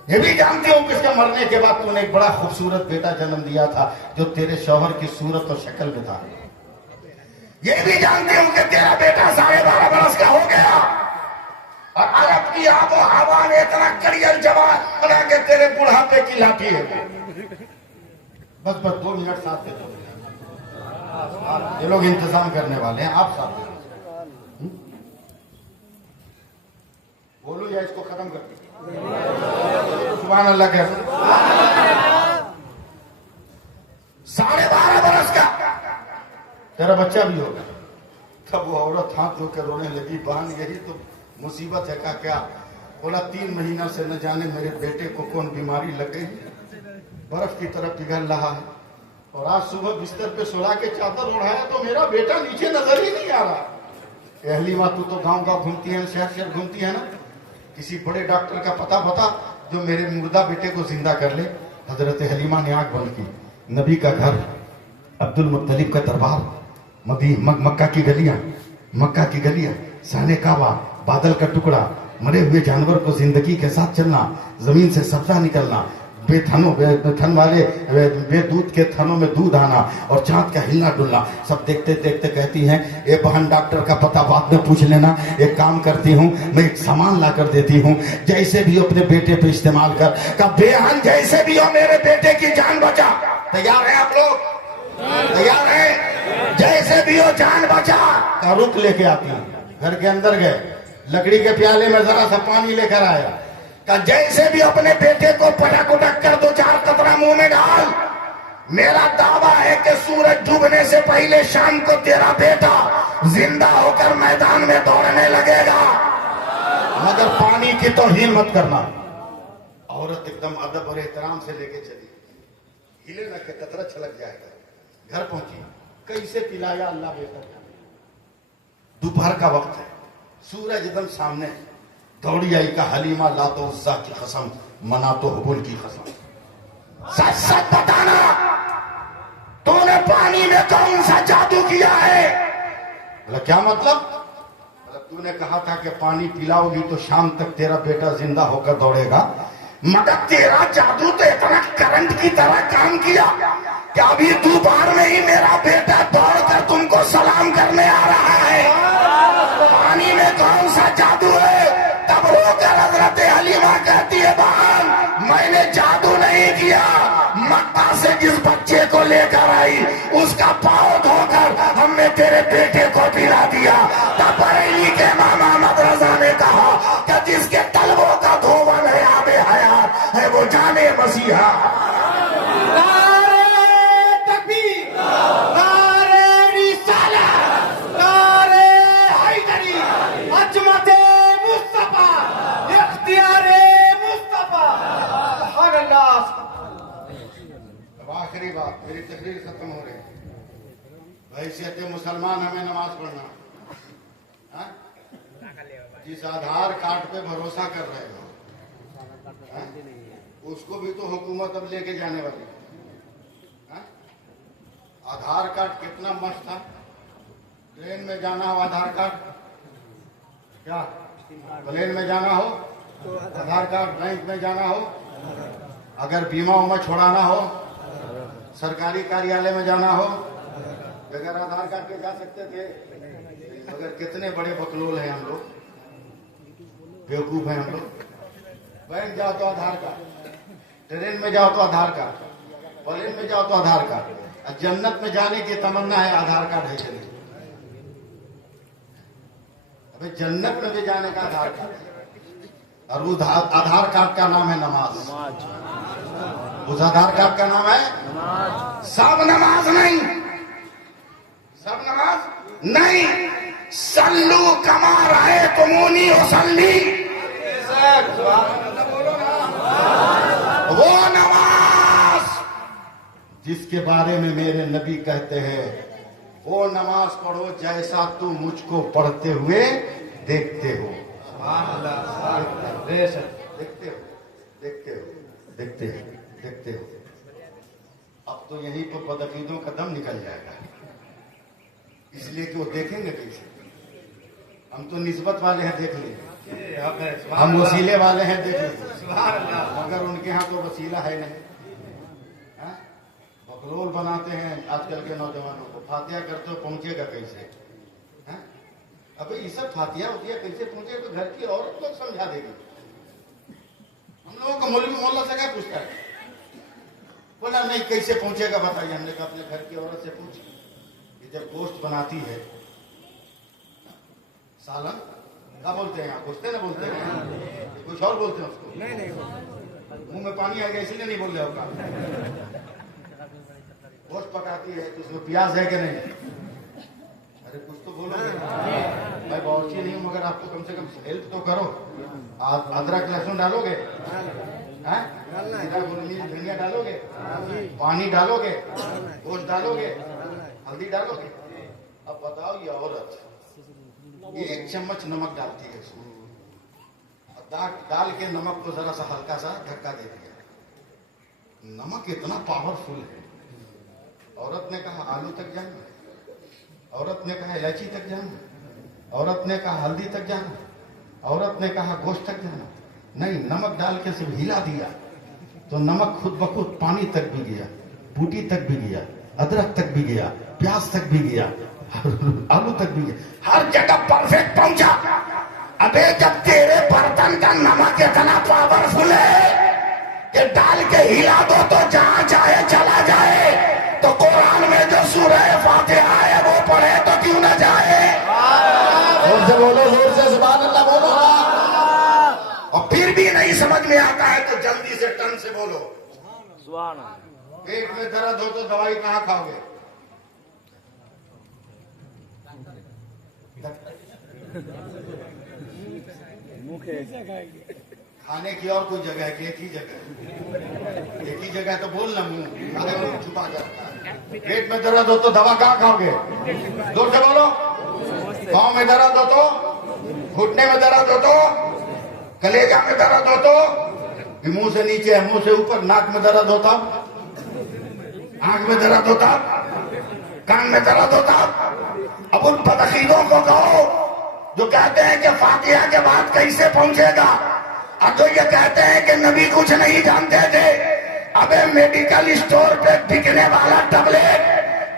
ये भी जानती हूँ कि उसके मरने के बाद तूने एक बड़ा खूबसूरत बेटा जन्म दिया था जो तेरे शौहर की सूरत और शक्ल में था। ये भी जानती हूँ कि तेरा बेटा 12.5 बरस का हो गया और अरब की आबो हवा ने इतना करियर जवान बना के तेरे बुढ़ापे की लाठी है। बस 2 मिनट साथ दे दो, ये लोग इंतजाम करने वाले हैं, आप साथ दे दो। बोलूं या इसको खत्म कर दो? सुभान अल्लाह कह। 12.5 बरस का तेरा बच्चा भी होगा। तब वो औरत हाथ धो के रोने लगी, बहन यही तो मुसीबत है का क्या? बोला 3 महीना से न जाने मेरे बेटे को कौन बीमारी लग गई, बर्फ की तरफ पिघल रहा है और आज सुबह बिस्तर पे सुला के चादर उड़ाया तो मेरा बेटा नीचे नजर ही नहीं आ रहा। हलीमा तू तो गांव गांव घूमती है, शहर शहर घूमती है ना, किसी बड़े डॉक्टर का पता बता जो मेरे मुर्दा बेटे को जिंदा कर ले। हजरत हलीमा ने आंख बंद की। नबी का घर, अब्दुल मुत्तलिब का दरबार, मक्का की गलियां, सहने काबा, बादल का टुकड़ा, मरे हुए जानवर को जिंदगी के साथ चलना, जमीन से सब्जा निकलना, बेथन वाले बेदूध के थनों में दूध आना और चांद का हिलना डुलना, सब देखते देखते कहती हैं ए बहन डॉक्टर का पता बाद में पूछ लेना। एक काम करती हूँ, मैं एक सामान ला कर देती हूँ, जैसे भी अपने बेटे पे इस्तेमाल कर। का बेहन जैसे भी हो मेरे बेटे की जान बचा। तैयार है आप लोग? तैयार है? जैसे भी हो जान बचा। का रुख लेके आती हूँ, घर के अंदर गए, लकड़ी के प्याले में जरा सा पानी लेकर आया। का जैसे भी अपने बेटे को पटक उटक कर 2-4 कतरा मुंह में डाल। मेरा दावा है कि सूरज डूबने से पहले शाम को तेरा बेटा जिंदा होकर मैदान में दौड़ने लगेगा, मगर पानी की तौहीन मत करना। औरत एकदम अदब और एहतराम से लेके चली, हिले ना के कतरा छलक जाएगा। घर पहुंची, कैसे पिलाया अल्लाह बेहतर जाने। दोपहर का वक्त है, सूरज एकदम सामने, दौड़ी आई का हलीमा लातो उस्सा की कसम, मना तो हुबुल की कसम, सच सच बताना तूने पानी में कौन सा जादू किया है? बोला क्या मतलब? तूने कहा था कि पानी पिलाओगी तो शाम तक तेरा बेटा जिंदा होकर दौड़ेगा, मगर तेरा जादू तो इतना करंट की तरह काम किया कि अभी दोपहर में ही मेरा बेटा दौड़कर तुमको सलाम करने आ रहा है। पानी में कौन सा जादू है? तब रोकर हजरत हलीमा कहती है, बहन मैंने जादू नहीं किया, मक्का से जिस बच्चे को लेकर आई उसका पाँव धोकर हमने तेरे बेटे को पिला दिया। तब बरेली के इमाम अहमद रजा ने कहा कि जिसके तलवों का धोवन है आबे हयात है वो जाने मसीहा। नारे तकबीर, नारे रिसालत, नारे हैदरी, अजमते मुस्तफा, इख्तियारे मुस्तफा। सुभान अल्लाह। अब आखिरी बात, मेरी तकरीर खत्म हो रही है। हैसियत मुसलमान हमें नमाज पढ़ना, हाँ? जिस आधार कार्ड पे भरोसा कर रहे हो, हाँ? उसको भी तो हुकूमत अब लेके जाने वाली है, हाँ? आधार कार्ड कितना मस्त था। ट्रेन में जाना हो आधार कार्ड, क्या प्लेन में जाना हो आधार कार्ड, बैंक में जाना हो, अगर बीमा उमा छोड़ाना हो, सरकारी कार्यालय में जाना हो, बगैर आधार कार्ड के जा सकते थे। मगर कितने बड़े बकलोल हैं हम लोग, बेवकूफ हैं हम लोग। बैंक जाओ तो आधार कार्ड, ट्रेन में जाओ तो आधार कार्ड, प्लेन में जाओ तो आधार कार्ड। जन्नत में जाने की तमन्ना है, आधार कार्ड है कि नहीं? अबे जन्नत में भी जाने का आधार कार्ड है, और उस आधार कार्ड का नाम है नमाज। उस आधार कार्ड का नाम है सब नमाज नहीं, सब नमाज नहीं। सल्लू कमा रहे तुमूनी उसल्ली, वो नमाज जिसके बारे में मेरे नबी कहते हैं, वो नमाज पढ़ो जैसा तुम मुझको पढ़ते हुए देखते हो। देखते हो, देखते हो, देखते हो, देखते हो। अब तो यहीं पर बदअकीदों का दम निकल जाएगा, इसलिए कि वो देखेंगे कैसे। हम तो निस्बत वाले हैं, देख लेंगे। हम वसीले वाले हैं, देख लेंगे। मगर उनके यहाँ तो वसीला है नहीं। हाँ? बकलोल बनाते हैं आजकल के नौजवानों को। फातिहा करते हो पहुंचेगा कैसे? हाँ? अबे ये सब फातिहा होतिया कैसे पहुंचे? तो घर की औरत लोग समझा देगी। हम लोगों का मौलवी मोहल्ला से क्या पूछता है? बोला नहीं कैसे पहुंचेगा बताइए। हमने कहा अपने घर की औरत से पूछी। जब गोश्त बनाती है, सालन क्या बोलते हैं यहाँ? गोश्ते ना बोलते हैं, कुछ और बोलते हैं उसको। नहीं, मुंह में पानी आ गया इसलिए नहीं बोल रहे होगा। गोश्त पकाती है तो उसमें प्याज है कि नहीं? अरे कुछ तो बोलो। मैं बावर्ची नहीं हूँ, मगर आपको कम से कम हेल्प तो करो। आप अदरक लहसुन डालोगे, धनिया डालोगे, पानी डालोगे, गोश्त डालोगे, हल्दी डालोगे। अब बताओ ये औरत 1 चम्मच नमक डालती है उसमें, डाल के नमक को जरा सा हल्का सा धक्का दे दिया। नमक इतना पावरफुल है। औरत ने कहा आलू तक जाना, औरत ने कहा इलायची तक जाना, औरत ने कहा हल्दी तक जाना, औरत ने कहा गोश्त तक जाना। नहीं, नमक डाल के सिर्फ हिला दिया तो नमक खुद ब खुद पानी तक भी गया, बूटी तक भी गया, अदरक तक भी गया, प्याज तक भी गया, आलू तक भी गया, हर जगह परफेक्ट पहुंचा। अबे जब तेरे बर्तन का नमक इतना पावरफुल है कि डाल के हिला दो तो जहां चाहे चला जाए, तो कुरान में जो सूरह फातिहा है वो पढ़े तो क्यों ना जाए? जोर से बोलो, जोर से सुभान अल्लाह बोलो। और फिर भी नहीं समझ में आता है तो जल्दी से टन से बोलो सुभान अल्लाह। पेट में दर्द हो तो दवाई कहाँ खाओगे? खाने की और कोई जगह है कि एक ही जगह तो बोलना मुंह छुपा कर। पेट में दर्द हो तो दवा कहाँ खाओगे? जोर से बोलो। पाँव में दर्द हो तो, घुटने में दर्द हो तो, कलेजा में दर्द हो तो, मुंह से नीचे, मुंह से ऊपर, नाक में दर्द होता, आंख में दर्द होता, कान में दर्द होता। अब उन बदअकीदों को कहो जो कहते हैं कि फातिहा के बाद कैसे पहुंचेगा। अब तो ये कहते हैं कि नबी कुछ नहीं जानते थे। अबे मेडिकल स्टोर पे बिकने वाला टैबलेट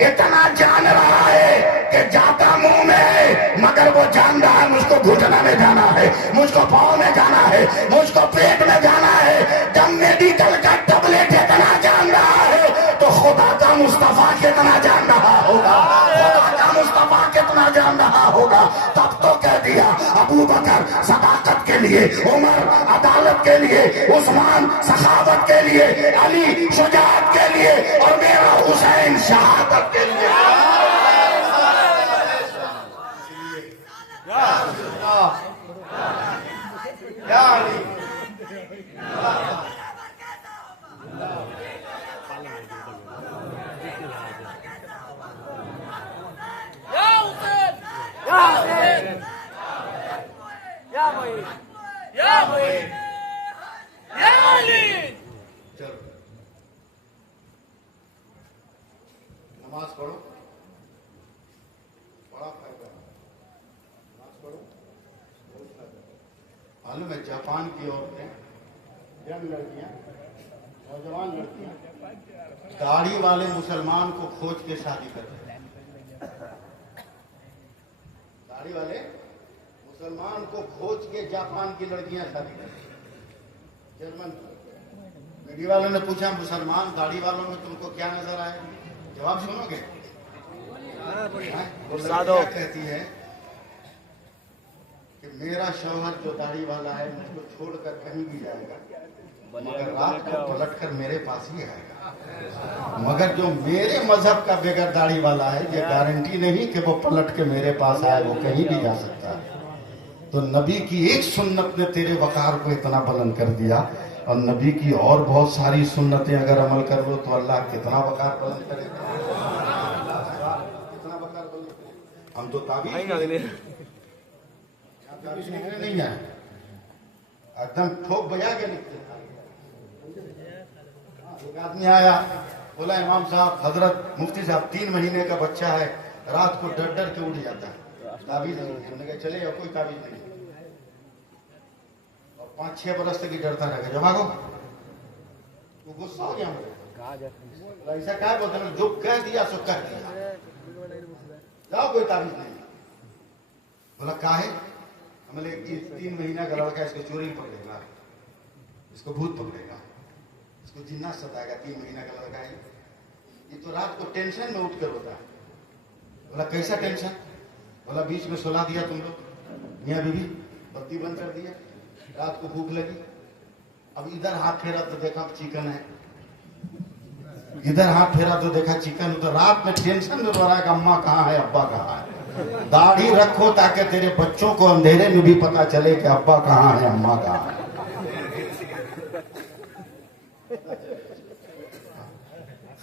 इतना जान रहा है कि जाता मुंह में है, मगर वो जान रहा है मुझको घुटना में जाना है, मुझको पाँव में जाना है, मुझको पेट में जाना है। जब मेडिकल का टैबलेट इतना जान रहा है तो खुदा का मुस्तफा कितना जान रहा होगा, खुदा का मुस्तफा कितना जान रहा होगा। तब तो कह दिया अबू बकर सदाकत के लिए, उमर अदालत के लिए, उस्मान सखावत के लिए, अली शुजाअत के लिए और मेरा हुसैन शहादत के लिए। चलो नमाज पढ़ो, बड़ा फायदा। नमाज पढ़ो, बहुत फायदा। मालूम है जापान की औरतें, यंग लड़कियां, नौजवान लड़कियां दाढ़ी वाले मुसलमान को खोज के शादी करते हैं। दाढ़ी वाले मुसलमान को खोज के जापान की लड़कियां शादी करती हैं। जर्मन मीडिया वालों ने पूछा मुसलमान दाढ़ी वालों में तुमको क्या नजर आए? जवाब सुनोगे? वो लड़कियां कहती है कि मेरा शौहर जो दाढ़ी वाला है मुझको छोड़कर कहीं भी जाएगा, मगर रात को पलटकर मेरे पास ही आएगा। मगर जो मेरे मजहब का बेगर दाढ़ी वाला है, ये गारंटी नहीं कि वो पलट के मेरे पास आए, वो कहीं भी जा सकता है। तो नबी की एक सुन्नत ने तेरे वकार को इतना बुलंद कर दिया, और नबी की और बहुत सारी सुन्नतें अगर अमल कर लो तो अल्लाह कितना वकार बुलंद करेगा, कितना वकार बुलंद करेगा। हम तो ताबीज नहीं है, एकदम ठोक बजा के लिखते। एक आदमी आया, बोला इमाम साहब, हजरत मुफ्ती साहब, 3 महीने का बच्चा है, रात को डर डर के उठ जाता है, ताबीज नहीं। उन्होंने कहा चले या कोई ताबीज नहीं, और 5-6 बरस तक ही डरता रहेगा। जब आगो वो गुस्सा हो गया मुझे, ऐसा क्या बोलते हैं, जो कह दिया सो कह दिया, जाओ कोई ताबीज नहीं। बोला क्या है? हमने 3 महीना का लड़का, इसको चोरी पकड़ेगा, इसको भूत पकड़ेगा, इसको जिन्ना सताएगा। 3 महीना का लड़का है, ये तो रात को टेंशन में उठ कर होता है। बोला कैसा टेंशन? बोला बीच में सुला दिया तुम लोग, मियाँ बीवी, बत्ती बंद कर दिया, रात को भूख लगी, अब इधर हाथ फेरा तो देखा चिकन है, इधर हाथ फेरा तो देखा चिकन। तो रात में टेंशन में रहा है कि अम्मा कहाँ है, अब्बा कहाँ है। दाढ़ी रखो ताकि तेरे बच्चों को अंधेरे में भी पता चले कि अब्बा कहाँ है, अम्मा कहाँ है।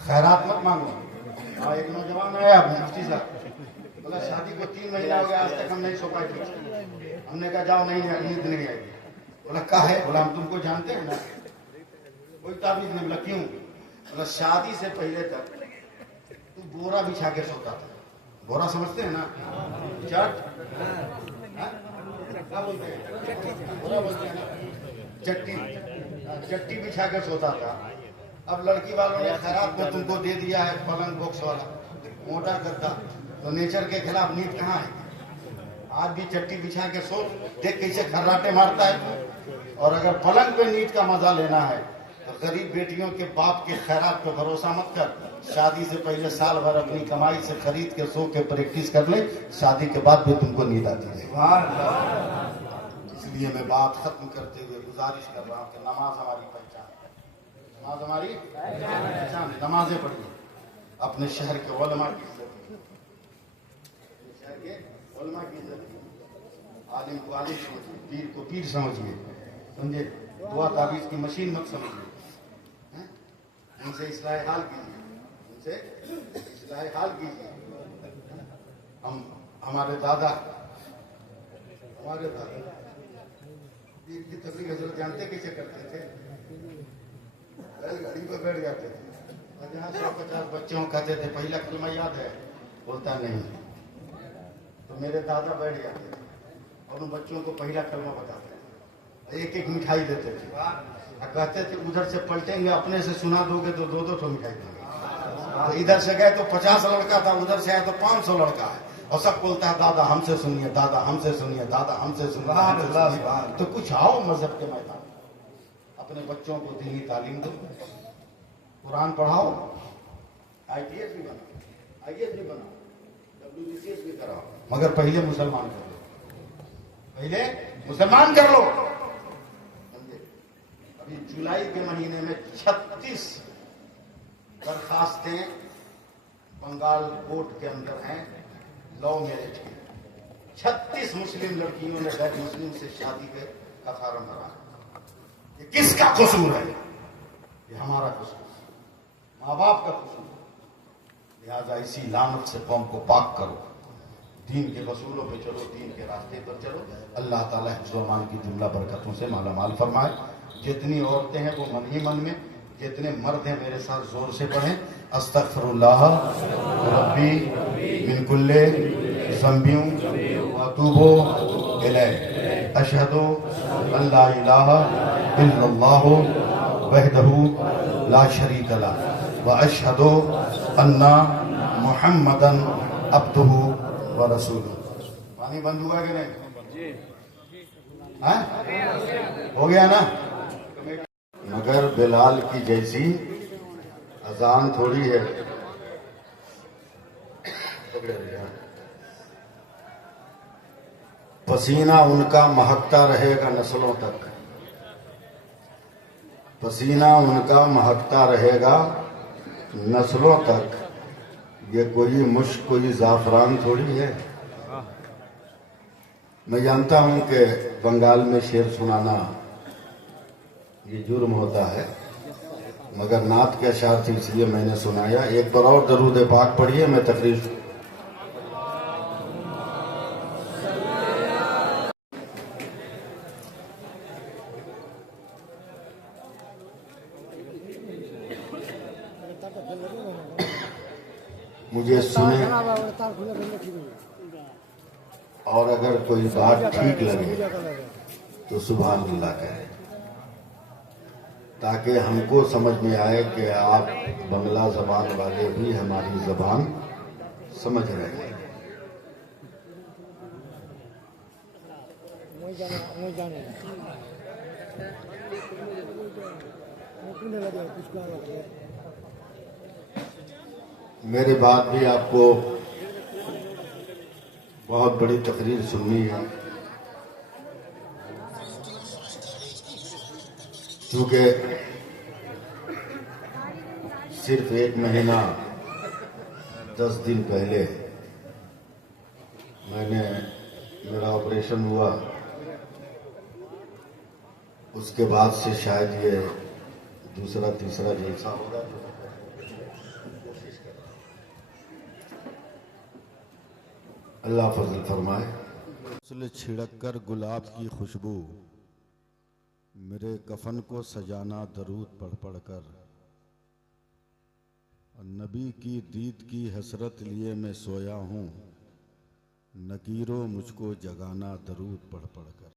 खैरात मत मांगो। एक नौजवान आया मुफ्ती साहब, बोला शादी को 3 महीना हो गया, आज तक हम नहीं सो पाए थे। हमने कहा जाओ, नहीं नींद नहीं आएगी। बोला क्या है? बोला हम तुमको जानते हैं ना। कोई ताबीज नहीं। बोला क्यों? बोला शादी से पहले तक तू बोरा बिछा के सोता था। बोरा समझते हैं ना, चट, क्या बोलते हैं, बोरा बोलते हैं ना, चट्टी बिछा के सोता था। अब लड़की वालों ने खैरात में तुमको दे दिया है पलंग बॉक्स वाला, मोटा गद्दा, तो नेचर के खिलाफ नींद कहाँ है? आज भी चट्टी बिछा के सो, देख कैसे खर्राटे मारता है। और अगर पलंग पे नींद का मजा लेना है तो गरीब बेटियों के बाप के खैरात पे भरोसा मत कर। शादी से पहले साल भर अपनी कमाई से खरीद के सो के प्रैक्टिस कर ले, शादी के बाद भी तुमको नींद आती है। इसलिए मैं बात खत्म करते हुए गुजारिश कर रहा हूँ कि नमाज हमारी पहचान है, नमाज हमारी पहचान है। नमाजें पढ़िए, अपने शहर के उलमा की इज्जत कीजिए, शहर के उलमा की इज्जत कीजिए, आलिम को आलिम समझिए, पीर को पीर समझिए, समझे। दुआ ताबीज की मशीन मत समझिए। उनसे इस्लाह हाल कीजिए, उनसे इस्लाह हाल कीजिए। हम हमारे दादा की तबलीग हजरत जानते कैसे करते थे? बैलगाड़ी पर बैठ जाते थे और जहाँ 150 बच्चों कहते थे पहला कलमा याद है, बोलता नहीं, तो मेरे दादा बैठ जाते थे और उन बच्चों को पहला कलमा बताते, एक एक मिठाई देते थे और कहते थे उधर से पलटेंगे अपने से सुना दोगे तो दो दो ठो मिठाई देंगे। तो इधर से गए तो 50 लड़का था, उधर से आए तो 500 लड़का है और सब बोलता है दादा हमसे सुनिए, दादा हमसे सुनिए, दादा हमसे सुनिए। तो कुछ आओ मजहब के मैदान, अपने बच्चों को दीनी तालीम दो, कुरान पढ़ाओ, IPS भी बनाओ, IAS भी बनाओ, WBCS भी कराओ, मगर पहले मुसलमान कर लो, पहले मुसलमान कर लो। अभी जुलाई के महीने में 36 दरखास्तें बंगाल कोर्ट के अंदर हैं लव मैरिज की। 36 मुस्लिम लड़कियों ने गैर मुस्लिम से शादी का फार्म भरा। ये किसका कसूर है? ये हमारा कसूर, माँ बाप का कसूर। लिहाजा इसी लानत से कौम को पाक करो, दीन के वसूलों पे चलो, दीन के रास्ते पर चलो। अल्लाह ताला हिफ्ज़-ओ-मान की जुमला बरकतों से माला माल फरमाए। जितनी औरतें हैं वो मन ही मन में, जितने मर्द हैं मेरे साथ जोर से पढ़ें, अस्तगफिरुल्लाह रब्बी मिन कुल्ले ज़ंबियों व अतूबु इलैह, अशहदु अल्ला इलाहा इल्लल्लाहु वहदहु ला शरीक लह व अशहदु अन्ना मुहम्मदन अब्दुहु व रसूलुहु। पानी बंद हुआ कि नहीं? हो गया ना? मगर बिलाल की जैसी अजान थोड़ी है। पसीना उनका महकता रहेगा नस्लों तक, पसीना उनका महकता रहेगा नस्लों तक। ये कोई मुश्क, कोई जाफरान थोड़ी है। मैं जानता हूं कि बंगाल में शेर सुनाना ये जुर्म होता है, मगर नात के अशार थी इसलिए मैंने सुनाया। एक बार और दरूद पाक पढ़िए, मैं तकरीर। मुझे सुने और अगर कोई बात ठीक लगे तो सुभान अल्लाह कहें, ताकि हमको समझ में आए कि आप बंगला जबान वाले भी हमारी जबान समझ रहे हैं। मेरे बाद भी आपको बहुत बड़ी तकरीर सुननी है, क्योंकि सिर्फ 1 महीना 10 दिन पहले मेरा ऑपरेशन हुआ। उसके बाद से शायद ये दूसरा तीसरा जलसा होगा। अल्लाह फजल फरमाए। फूल छिड़क कर गुलाब की खुशबू, मेरे कफन को सजाना दरूद पढ़ पढ़ कर। नबी की दीद की हसरत लिए मैं सोया हूँ, नकीरों मुझको जगाना दरूद पढ़ पढ़ कर।